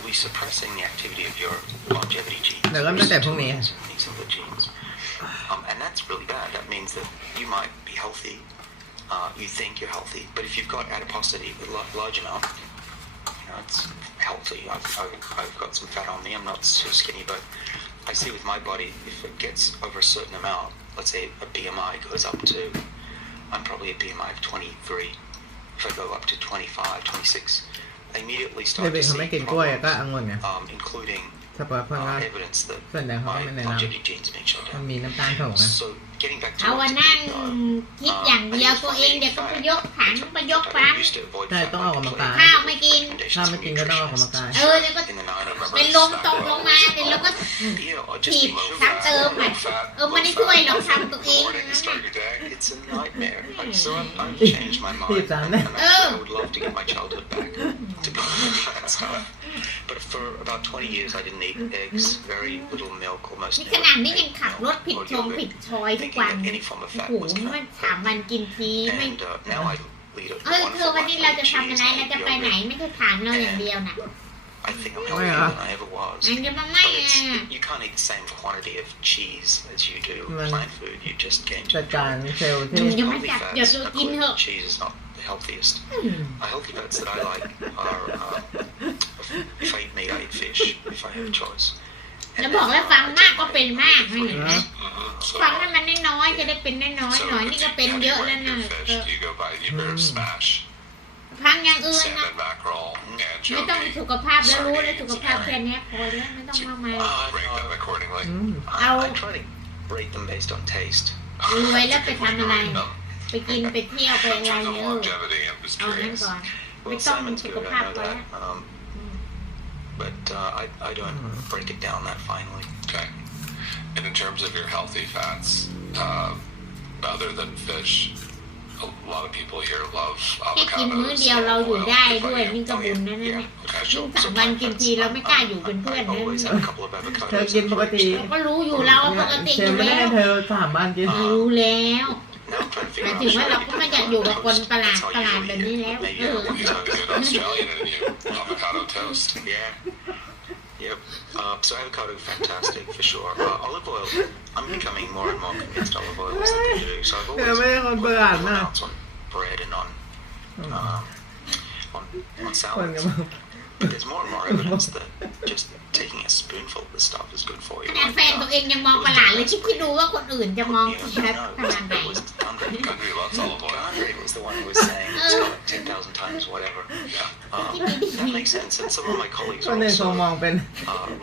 be suppressing the activity of your longevity genes. เดี๋ยวเริ่มตั้งแต่พรุ่งนี้ These are the genes. And that's really bad. That means that you might be healthy, you think you're healthy, but if you've got adiposity, a large amount, it's healthy. I've got some fat on me. I'm not so skinny, but I see with my body, if it gets over a certain amount, let's say a BMI goes up to, I'm probably a BMI of 23. If I go up to 25, 26, I immediately เด็ start ก to ๆเขาไม่ see กินกล้วยก็ problems, องุ่นไง including ถ้าเปิดเพื่อนก็ evidence that ส่วนใหญ่เขา my ไม่แนะน longevity genes being shut ำมัน down. มีน้ำตาลสูงนะ So getting back to เอา what ว่า to นั่ง eat, คิดอย่างเดียวตัวเองเดี๋ยวก็ไปยกถังไปยกปั๊ม used to avoid ใช่ fat ต้องออกกำลังกาย ข้าวไม่กิน ถ้าไม่กินก็ต้องออกกำลังกาย เดี๋ยวก็ in the 90s. เป็นลมตกลงมาเดี๋ยวเราก็ Yeah, or ถี just บ low ซ้ำ fat, เติม low อ่ะ fat, ไม่ได้ช่วยเราทำตัวเอง morning นะ to start your day. It's a nightmare. So I've changed my mind. ถีบซ้ำเนี่ย And actually, I would love to get my childhood back to be that stuff. But for about 20 years, I didn't eat eggs, very little milk, almost นี่ never ขนาดนี้ยัง ate ขับรถ milk ผิด or ชง yogurt, ผิดชอยทุก thinking วัน that any form of โอ้ fat โห was มัน good. 3 วันกินทีไม่ And now I lead a เธอ wonderful วันนี้ life. เรา I จะ eat ทำอะไร cheese, เรา I จะ eat ไปไหน yogurt. ไม่ใช่ถามเราอย่างเดียวนะ I think I'm healthier than I ever was. อันจะมาไม่ But อ่ะ you can't eat the same quantity of cheese as you do Man. plant food. You just gain จัด too การ much. เซลล์ หนู ที่ ยังไม่ Healthy จับ fats, เดี๋ยวเรากินเถอะ including cheese, is not the healthiest. Healthy fats that I like are if I eat meat, I eat fish. If I have a choice. แล้วบอกแล้วฟังมากก็เป็นมากไม่เห็นไหม So, ฟังให้มันน้อยๆจะได้เป็นน้อยๆ so หน่อยนี่ก็เป็น how do เย you อะแล้ว rank นะ your fish? Do you go by either smash, ฟังอย่างอื่นนะ salmon, mackerel, ไม่ต้อง anchovy? สุขภาพแล้วรู้แล้วสุขภาพแค่นี้พอแล้วไม่ต้องมากมาย Rate them accordingly. I try to rate them based on taste. รวยแล้วไปทำอะไร ไปกินไปเที่ยวไป In อะไร terms of เออ longevity, I'm just เอานั้น curious. ก่อน ไม่ Well, ต้อง salmon's สุข good, ภา I พ know พอแล้ว that. But I don't break it down that finely. Okay. And in terms of your healthy fats, other than fish, a lot of people here love แค่กิน avocados. มื้อเดียวเราอยู่ olive ได้ oil. ด้วยนี่ก็บุญนะเนี่ย Okay. ยิ่ง3 วันกินทีเราไม่กล้าอยู่เป็นเพื่อน I นะ always have a couple of เธอ avocados. กินปกติ เราก็รู้อยู่เราปกติอ เซลล์ ยู่ ไม่ได้ แล้ว ให้เธอ3 วันกิน รู้แล้ว Now I'm trying to หมาย figure ถึง out ว่าเรา should ก็ I ไม่ eat อยากอยู่กับคน avocado ประหลาด toast? ประหลาด That's แบบ how นี้ you แล้ว eat it. เออ Well, you sound good Australian and you avocado toast. Yeah. Yep. So avocado, fantastic for sure. Olive oil, I'm becoming more and more convinced olive oil is the thing to do. So I've เธอ always ไม่ใช่คนเบื่อ put นะ amounts on bread and on คน salads. ก็บอก But there's more and more evidence that just taking a spoonful of this stuff is good for ข you. นาดแฟนตัวเองยังมองประหลาดเลยคิดดูว่าคนอื่นจะมองขนาดไหน It was Andre. Country loves olive oil. Andre was the one who was saying it's got 10,000 times whatever. That makes sense. And some of my colleagues ค are นหนึ่งเขา also มองเป็น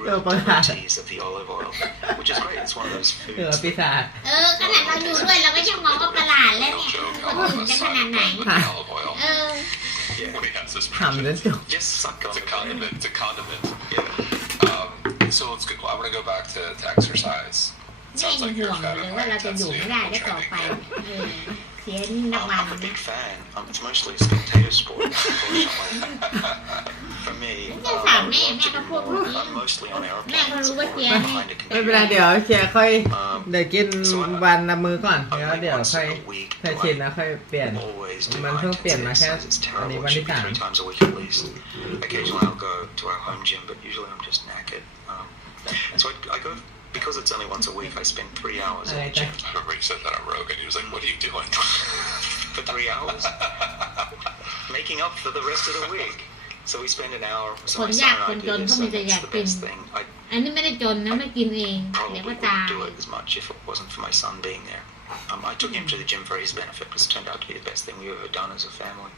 real devotees of the olive oil, which is great. It's one of those เสือ foods ปีศาจ ขนาดเราอยู่ด้วยเราก็ยังมองว่าประหลาดแล้วเนี่ย Joke คน how อื่น I'm a จะขนาด side ไหน with the olive oil เออ when he has this ทำจน prejudice. จบ just suck on It's a it. condiment. It's a condiment. Yeah. So let's go. I'm going to go back to exercise. It แม่ sounds ยัง like ห่ว you're ง fat เลย and ว่า high เราจะอยู่ intensity ไม่ได้ interval แล้วต่อ training. ไปเสียรางวัล I'm a นะ big fan. It's mostly a spectator sport, unfortunately. For me, ไม่ใช่ถามแม่แม่ก็พูดเมื่อกี้ I'm mostly on แม่ก็ airplanes รู้ว่า or เชียร์ behind a ไม่เป็นไร computer. เดี๋ยวเชียร์ค่อยเดี๋ยวกินวันละมือก่อน I แล้ว mean, เดี๋ยว once ค่อย a week, ถ้าชินแล้วค่อยเปลี่ยน always do Man, high tung intensity tiền mà exercise. khác. It's Anh terrible. đi It bắn should đi be tản. 3 times a week at least. Occasionally I'll go to our home gym, but usually I'm just knackered. So I go, because it's only once a week, I spend 3 hours in the gym. I remember you said that on Rogan. He was like, "What are you doing?" For 3 hours? Making up for the rest of the week. So we spend an hour. So คน my ยาก son ค and น I จ do น this, เขามี and แต่อยา it's ก the กิน best thing. I อันนี้ไม่ได้จนนะไม่กินเองเดี๋ยว probably ก็ wouldn't ตาย do it as much if it wasn't for my son being there. I took him to the gym for his benefit because it turned out to be the best thing we've ever done as a family.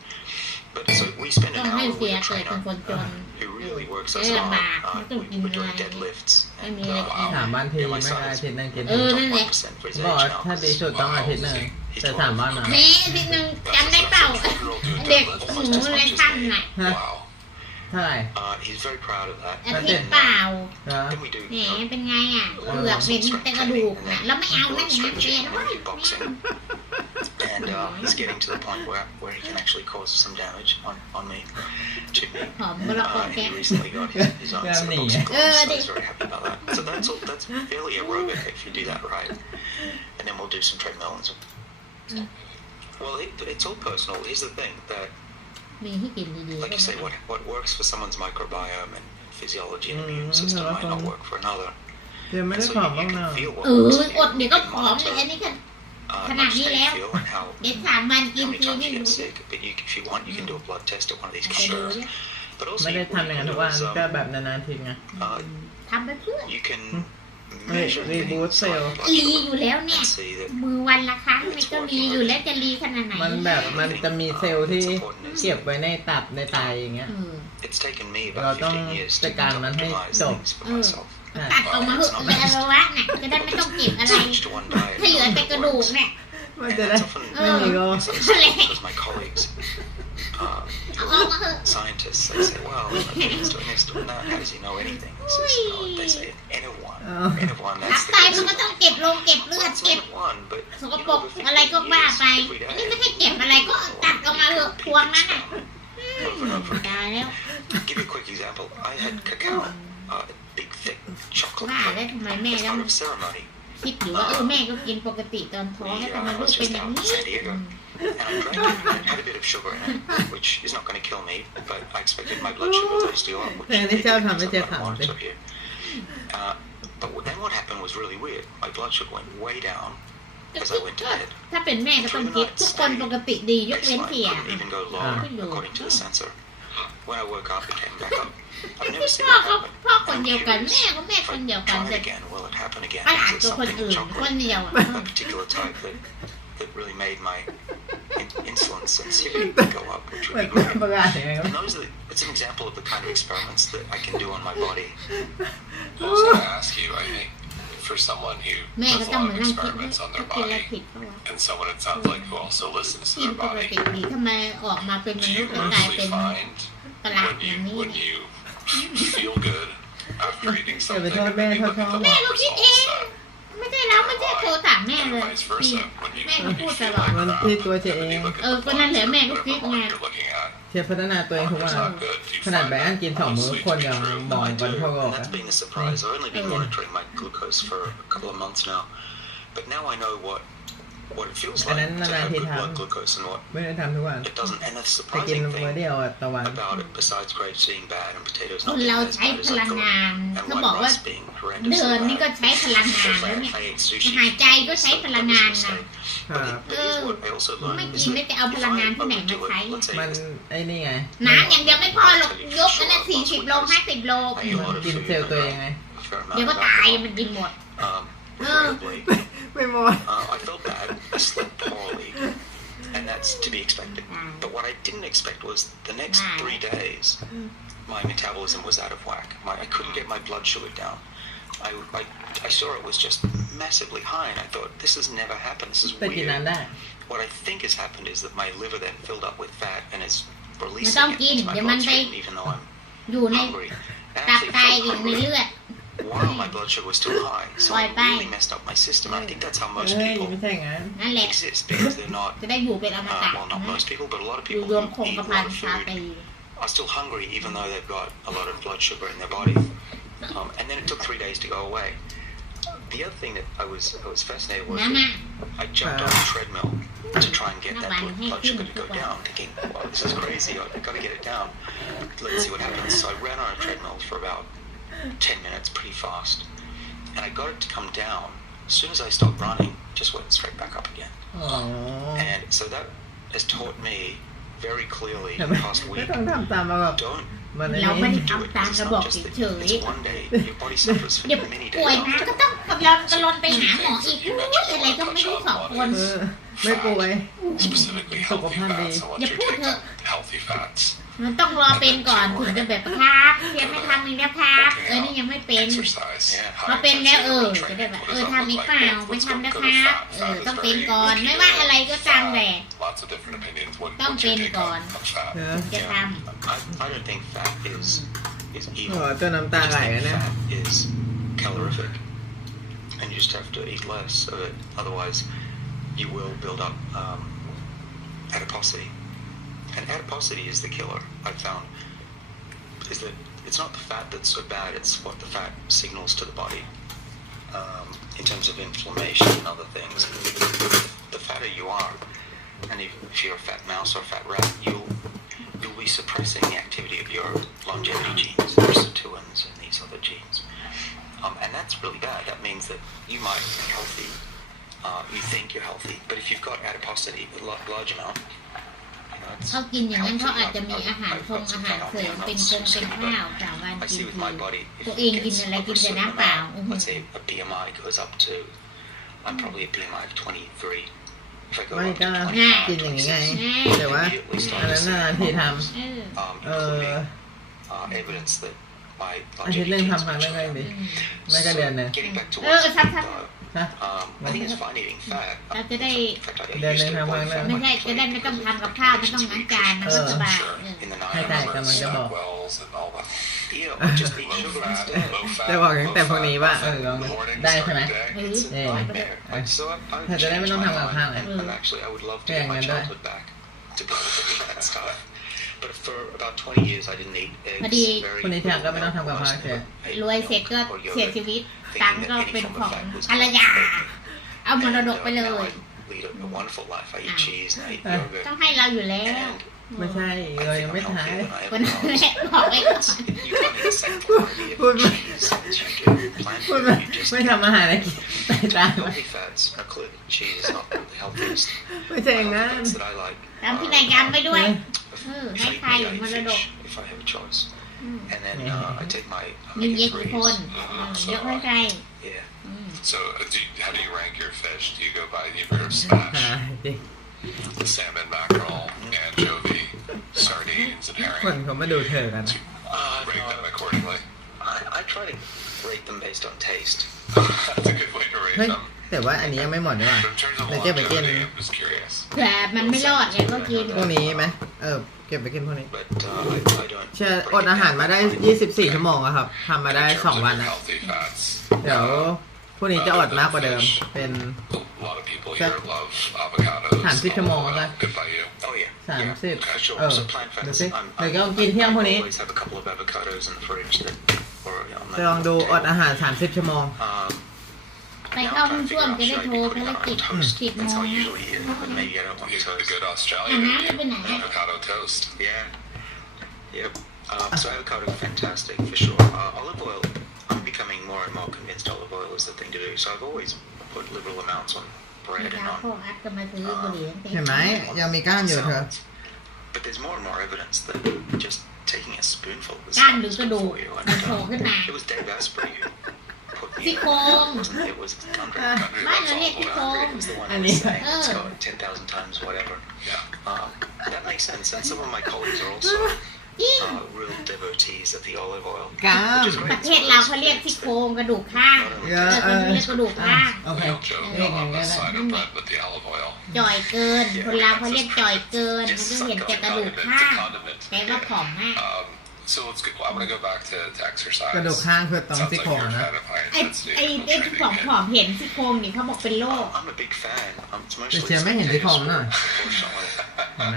But so we spend ต้อง an ให้ hour เสีย with a เกิดเป็น trainer คนจน who really works จะ us ลำบาก hard. ไม่ต้องกิน We're อะไร doing deadlifts. ไม่ And, มีอะไรกิน 3 วันที yeah, my ไม่ son ได้อา is ทิตย์นึงกิน นั่นแหละ 1% for his บอก age ว่า now. ถ้าดีสุดต้องอาทิตย์หนึ่งแต่3 วันอ่ะ แม่อาทิตย์หนึงจำได้เปล่าเด็กหนูเลยท่านน่ะ Wow. เท่าไหร่ He's very proud of that. อาทิตย์เปล่า เหรอ Then we do แหมเป็นไงอ่ะเปลือกเป็นแต่กระดูกน่ะแล้วไม่เอานั่นอย่างนั้นเรียนว่า boxing. And he's getting to the point where he can actually cause some damage on me, to me. หอมมะละกอ And แก้ he recently got his own set of boxing gloves, so he's very happy about that. So that's fairly aerobic if you do that right. And then we'll do some treadmill and some. Well, it's all personal. Here's the thing that, มีที่กินดีๆ like ก็ you say, ได้ what works for someone's microbiome and physiology and immune system might not work for another. เดี๋ยวไม่ And ได้ so ผอม you บ้าง can นะ feel what เออ works อ for ด you. เดี๋ยว You ก็ can ผอมเลย monitor อันนี้ก็ not Khana just how đi you léo. feel and how เด็ก3 วันกิน many ที times นี่ you รู้ get sick. But if you want, you can do a blood test at one of these จะดู computers. เนี่ย But also, ไม่ได้ what ทำอย่าง you นั้น can ทุก do วัน is ก็แบบนานๆทีไง ทำไปเพื่อ you can measure things like blood รี sugar อยู่แล้วเนี่ย and see that มือวันละครั้งนี่ก็รีอยู่แล้วจะรีขนาดไหน มันแบบมันจะมีเซลล์ที่เก็บไว้ในตับในไตอย่างเงี้ย it's taken me เรา about ต้อง 15 years จั to ดการมันให้ optimize จบ things for myself. ตัดออกมาเหอะเลยอวัยวะน่ะจะได้ไม่ต้องเก็บอะไร Switched to one diet ถ้าเหลือแต่กระดูกเนี่ย มัน and จะได้ that's often ไม่มีก็ misunderstood because my colleagues เอาออกมาเหอะ scientists, they say, well, okay, he's doing this, doing that. How does he know anything? He says, no, they say N of one. N of one, ตั that's บ the ไตมันก็ case. ต้องเก็บลงเก็บเลือด It's เก็บ N of one, but ส you กปร know, ก over อะไรก็ 50 ว่า years, ไป every อันนี้ day, ไม่ให้เก็บอะไรก็ตัดออกมาเหอะพวงนั้นน่ะ over and over ตาย again. แล้ว Give you a quick example. I had cacao, big, thick chocolate ว่าแล้ว cake ทำไมแม่ as ต้อง part of ceremony. คิดอยู่ว่าแม่ก็กินปกติตอนท้องแล้วทำไมลูกเป็นอย่างนี้ And I drank it and it had a bit of sugar in it, which is not going to kill me, but I expected my blood sugar levels to go up, which Yeah, they they tell did them, because they I'm tell not them. monitored here. But then what happened was really weird. My blood sugar went way down as I went to bed. ถ้าเป็นแม่ก็ต้องคิดทุกคนปกติดียกเว้น Baseline เสีย couldn't even go lower according to the sensor. When I woke up, it came back up. I've never seen พ่อ that ก็ happen. พ่อคน I'm เดียวกัน curious แม่ก็แม่ if คนเดียว I กัน try แต่ it again, will it happen again? ประหลาด Is ก it ว่าคน something อื่ in นคน chocolate, เดียวอ่ะ a particular type that really made my insulin sensitivity go up, which เหมือน would be great. ประกาศยังไงวะ And those are, it's an example of the kind of experiments that I can do on my body. I was going to ask you, I think, for someone who แม่ก็ does a ต้อง lot เหมือ of นนั่งคิด experiments on เขา their กินอะไร body, ผิดเขาวะ and someone it sounds like who also listens to กิน their ปก body, ติดีทำไมออกมาเป็นม do นุษ you ย์แล้วกลายเป็น mostly find ประหลาดอย่างนี้ when you feel good after eating อย่าไป something, โทษ and แม่ then you โทษ look เขา at the แม่ lab ก็คิดเอ results ง that ไม่ใช่แล้วไม่ใช่โทรถามแม่ and เลย vice นี่ versa, when you แม่ก็พูด feel ตลอด like มัน crap, ที่ตัวเจ and เอ then ง you look at เออ the ก็นั่น blood แหละแม่ก็ whatever คิดไง mark you're looking at, เทียบพัฒนาตัวเองทุกวัน it's not good. Do you ขนาด find แบง that ค์กิน2 มื้อ mostly คน to be ยัง true? มอง I กัน do, เท่ากัน and that's been a surprise. I've only been monitoring my glucose for a couple of months now, but now I know what it feels like And then to have good นานๆที blood ทำ glucose and what ไม่ได้ทำทุกวัน it doesn't. And the ไปกิน surprising มื้อ thing เดียวอะต่อวัน about it, besides grapes being bad and potatoes ค not น being เรา as ใช้ bad พ as ลั I ง thought, งาน and เขาบอกว่า white rice being เดิ horrendously นนี่ก็ bad. ใช้พลังงาน So แล้ว bad, เนี่ย I ate sushi. หายใจก็ใช้พลังงานนะ ครับ But here's what I also ไม่ learned กิ is นแล้ว that จะเอาพลังงานที่ไหนมา overdo ใช้ it. Let's say มันไอ้นี่ไง น้ำอย่างเดียวไม่พอหรอกยกอันนั้น40 โล 50 โล I eat a มัน lot of กิน food เซลล์ตัวเองไง a fair amount เดี๋ยวก็ of ตาย alcohol. มันกินหมด Regrettably, ไม่หมด I felt bad. I slept poorly, and that's to be expected. But what I didn't expect was the next 3 days, my metabolism was out of whack. I couldn't get my blood sugar down. I saw it was just massively high, and I thought, this has never happened. This is แต่กิน weird. น้ำได้ What I think has happened is that my liver then filled up with fat and is ไม่ releasing ต้อง it กิน into my เดี๋ยวมันไป bloodstream, even though I'm อยู่ใน hungry. And ตับ actually ไต felt อยู่ใน hungry เลือด while my blood sugar was still high. So Bye it bye. really messed up my system. And I think that's how เฮ้ most ย people ไม่ใช่งั้น นั่นแหละ exist because they're not, จะได้อยู่เป็นอมตะ well, not นะ most people, but a lot of อยู่ people รวม who คง eat กระ a พั lot น of ชา food ตรี are still hungry even though they've got a lot of blood sugar in their body. And then it took 3 days to go away. The other thing that I was fascinated was นั่น that น่ะ I jumped on a treadmill to try and get that blood sugar to go down, thinking, wow, this is crazy, I've got to get it down. Let's see what happens. So I ran on a treadmill for about 10 minutes, pretty fast. And I got it to come down. As soon as I stopped running, it just went straight back up again. อ๋อ And so that has taught me very clearly แต่ in ไม่ the past ไม่ week, ต้องทำตามมาแบบ don't มันไอ้ เราไม่ นี่ ได้ do it ทำตาม because ระ it's บอก not just that เฉย it's one day, your body suffers เดี๋ยว for many ป่วย days มา after. ก็ต้องกำลังไปหาหมออีกอุ้ยอะไรก็ไม่รู้2 คน เออไม่ป่วย specifically healthy fats. I want you to take up healthy fats. มันต้องรอเป็นก่อนถึงจะแบบครับเพียงไม่ทำอีกแล้วครับนี่ยังไม่เป็น Exercise. พอเป็นแล้วจะได้แบบทำอีกเปล่าไม่ทำแล้วครับต้องเป็นก่อนไม่ว่าอะไรก็ตามแต่ Lots of different opinions. What ต้อง what's เป็ your น take ก่อน on fat? เออ จะท I don't think fat is โอ้ evil. ตัวน้ำตา I ไหล just กัน think นะ fat is calorific, and you just have to eat less of it. Otherwise, you will build up adiposity. And adiposity is the killer. I've found is that it's not the fat that's so bad; it's what the fat signals to the body in terms of inflammation and other things. The fatter you are, and if you're a fat mouse or a fat rat, you'll be suppressing the activity of your longevity genes, your sirtuins and these other genes. And that's really bad. That means that you might be healthy, you think you're healthy, but if you've got adiposity, a large amount, เขากินอย่างนั้นเขาอาจจะมีอาหารคงอาหารเสริมเป็นคงเป็นข้าวสามวัน I กิน see with ที my body, if ตัว it เองกิน gets อะไร over กิน a แต่ certain น้ำเปล่า amount, let's say a BMI goes up to, I'm probably a BMI of 23. If I go ไม่ up ก็ to กินอย่างนี้ไง 26, แต่ว่า immediately อัน start นั้ to นน่ะ see ที่ท เออ including evidence that my ำอาทิตย์หนึ่ง longevity ทำครั้งหนึง is เลยดิไม่ก็เดือนหนึง getting back to เออ what's ครับ ฮะ I think it's fine eating fat. เราจะได้ In fact, I used to avoid fat ไม่ on ใช่ the จะได้ plate ไม่ต้อง because ทำกับข้าวไม่ต้องล้างจานมันก็สบาย in the ให้จ่าย night. กำลังจะบอก wells and all that. Yeah, or just eat Low sugar fat, instead. low fat, จะบอกตั้งแต่ low พวกนี้ fat, ว่า low fat in the morning, ได้ใช่ไหม start your day. It's Yeah. a nightmare. So I ถ้าจะได้ไม่ changed ต้อง my ทำกับข้าว mind, ไง and actually I would love to Yeah, get my yeah, childhood back to be able to eat that stuff. But for about 20 years I didn't eat eggs. พอดี very คนในทางก็ไม่ต้อง little ทำกับ milk, ข้าว almost เสีย never ate รวยเสร็จ milk ก็ or เสีย yogurt, ชีวิต ตัง thinking ค์ก็ that เป็น any ของ form of fat was ภรรยา good. เอามรดกไปเล And, now ย I lead a wonderful life. I eat cheese and I eat Uh. yogurt. ต้องให้เราอยู่แล้ว And ไม่ใช่ I เรา think ยัง I'm ไม่ท้าย healthier than I คน ever แร was. กบอกไว้ก่อน You can't eat the same quantity of Good. cheese as you do plant พูด food. มา You just ไม่ทำอาหารเลยใส่ตาม healthy fats are clear. Cheese is not the healthiest. ไม่ใช่อย่างนั้น Fats that I like ตามพินัยกรรมไปด้วย ให้ If ใคร I eat มร fish, ดก if I have a choice. อืม And then I take my มีเยอะกี่คน omega-3s. ยกให้ใคร Yeah. So, how do you rank your fish? Do you go by either smash, หาจริง salmon, mackerel, anchovy, sardines, and คน herring? เขามาดูเธอกัน Rate them accordingly. I try to rate them based on taste. That's a good way to rate เฮ้ย them. แต่ว่าอันนี้ยังไม่หมดด้วยว่ะ But in terms of เดี๋ยวเก็บไปกิน longevity, I'm just curious. เผื่อมันไม่รอดไงก็กิน พรุ่งนี้ไหมเก็บไปกินพรุ่งนี้ But I don't. เชื่อ break อด it อาหาร down มาได้ by quantity. 24 ชั่วโมงอะครับทำมาได้ In terms 2 of วัน your นะ healthy fats, เดี๋ยวพรุ่งนี้จะอดมากกว่าเดิม เป็น a lot of people Check. here love avocados. 30 ชั่วโมง olive แล้ว oil. Good by you. Oh yeah. 30 Yeah, sure. เออ So plant ดู fats. สิเดี๋ยวก็กินเที่ยงพรุ่ง I นี้ always have a couple of avocados in the fridge that, or on จะลองดูอดอาหาร 30 ชั่วโมง ไปเข้าห้องส้วมจะได้โทรภารกิจ10 โม That's ง how I usually eat it, but maybe I don't want You got the toast. good Australian Uh-huh, Indian but no. avocado toast. Yeah. Yep. So avocado, fantastic for sure. Olive oil, I'm becoming more and more convinced olive oil is the thing to do. So I've always put liberal amounts on เมื่อ bread เช้า and พ่อ on อัดก็มาซื้อบุหรี่ตั้งแต่ เห็นไหมยังมีก้านอยู่เธอ salads. But there's more and more evidence that just taking a spoonful of the ก้านหรือ salad กระ is ดู good ก for you. มันโผล่ And, ขึ้นมา it was Dave Asprey who put me ซี่ on โครง it, wasn't it? It was Andre. Country บ้าน loves เราเรียก olive ซี่โคร oil. ง It was the one And who was he- saying it's Oh. got 10,000 times whatever. Yeah. That makes sense. And some of my colleagues are also จริง real devotees of the olive oil. ก้าม ประเทศเราเขาเรียกซี่โครงกระดูกข้าง เยอะ คนนี้เรียกกระดูกข้าง โอเค We don't joke เรียก on อย่าง the นี้ได้ side of bread with the olive oil. จ่อยเกิน คนเราเขาเรียกจ่อยเกินมันก็เห็นแต่กระดูก Condiment, ข้าง it's a condiment. แปลว่าผอมมาก So let's go. I'm going to go back to exercise. กระดูกข้างคือตรง Sounds ซี่ like โครง you're a นะ fan of high ไอ้ intensity ไอ้ interval ไอ้ที่ training. ผอมๆเห็นซี่โครงนี่เขาบอกเป็นโรค I'm a big fan. It's แต่ mostly เชียร์ไม่เห็นที่โครงหน่อย unfortunately. เห็นไหม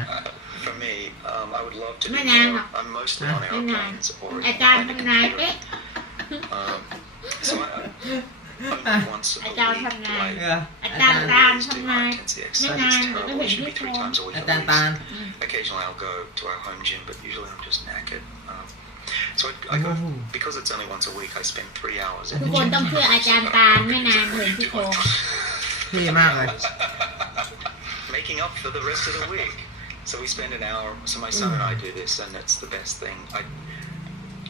For me, I would love to do Mấy nàng more. học. I'm mostly on Mấy nàng. airplanes or อาจารย์ behind a ทำงาน computer. เอ๊ะ So only once a อาจารย์ week, ทำงาน like, อาจารย์ตาล do ทำงาน high intensity ไม่ exercise. นาน It's เดี๋ยวก็ terrible. เห็ It น should ที่ be โค 3 รง times a week อา at จารย์ตาล least. Occasionally I'll go to our home gym, but usually I'm just knackered. So I go, Oh. because it's only once a week, I spend 3 hours ทุกคนต้องเชื่ออาจารย์ตาลไม่นานเห็นที่โครง เท่มากเลย making up for the rest of the week. So we spend an hour. So my son and I do this, and it's the best thing.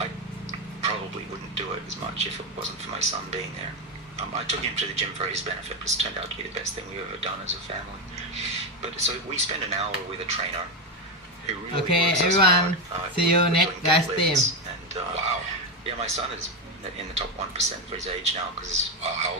I probably wouldn't do it as much if it wasn't for my son being there. I took him to the gym for his benefit because it turned out to be the best thing we've ever done as a family. But so we spend an hour with a trainer who really Okay, works us everyone. hard. See you We're next doing guys deadlifts, team. And Wow. yeah, my son is in the top 1% for his age now because Wow. How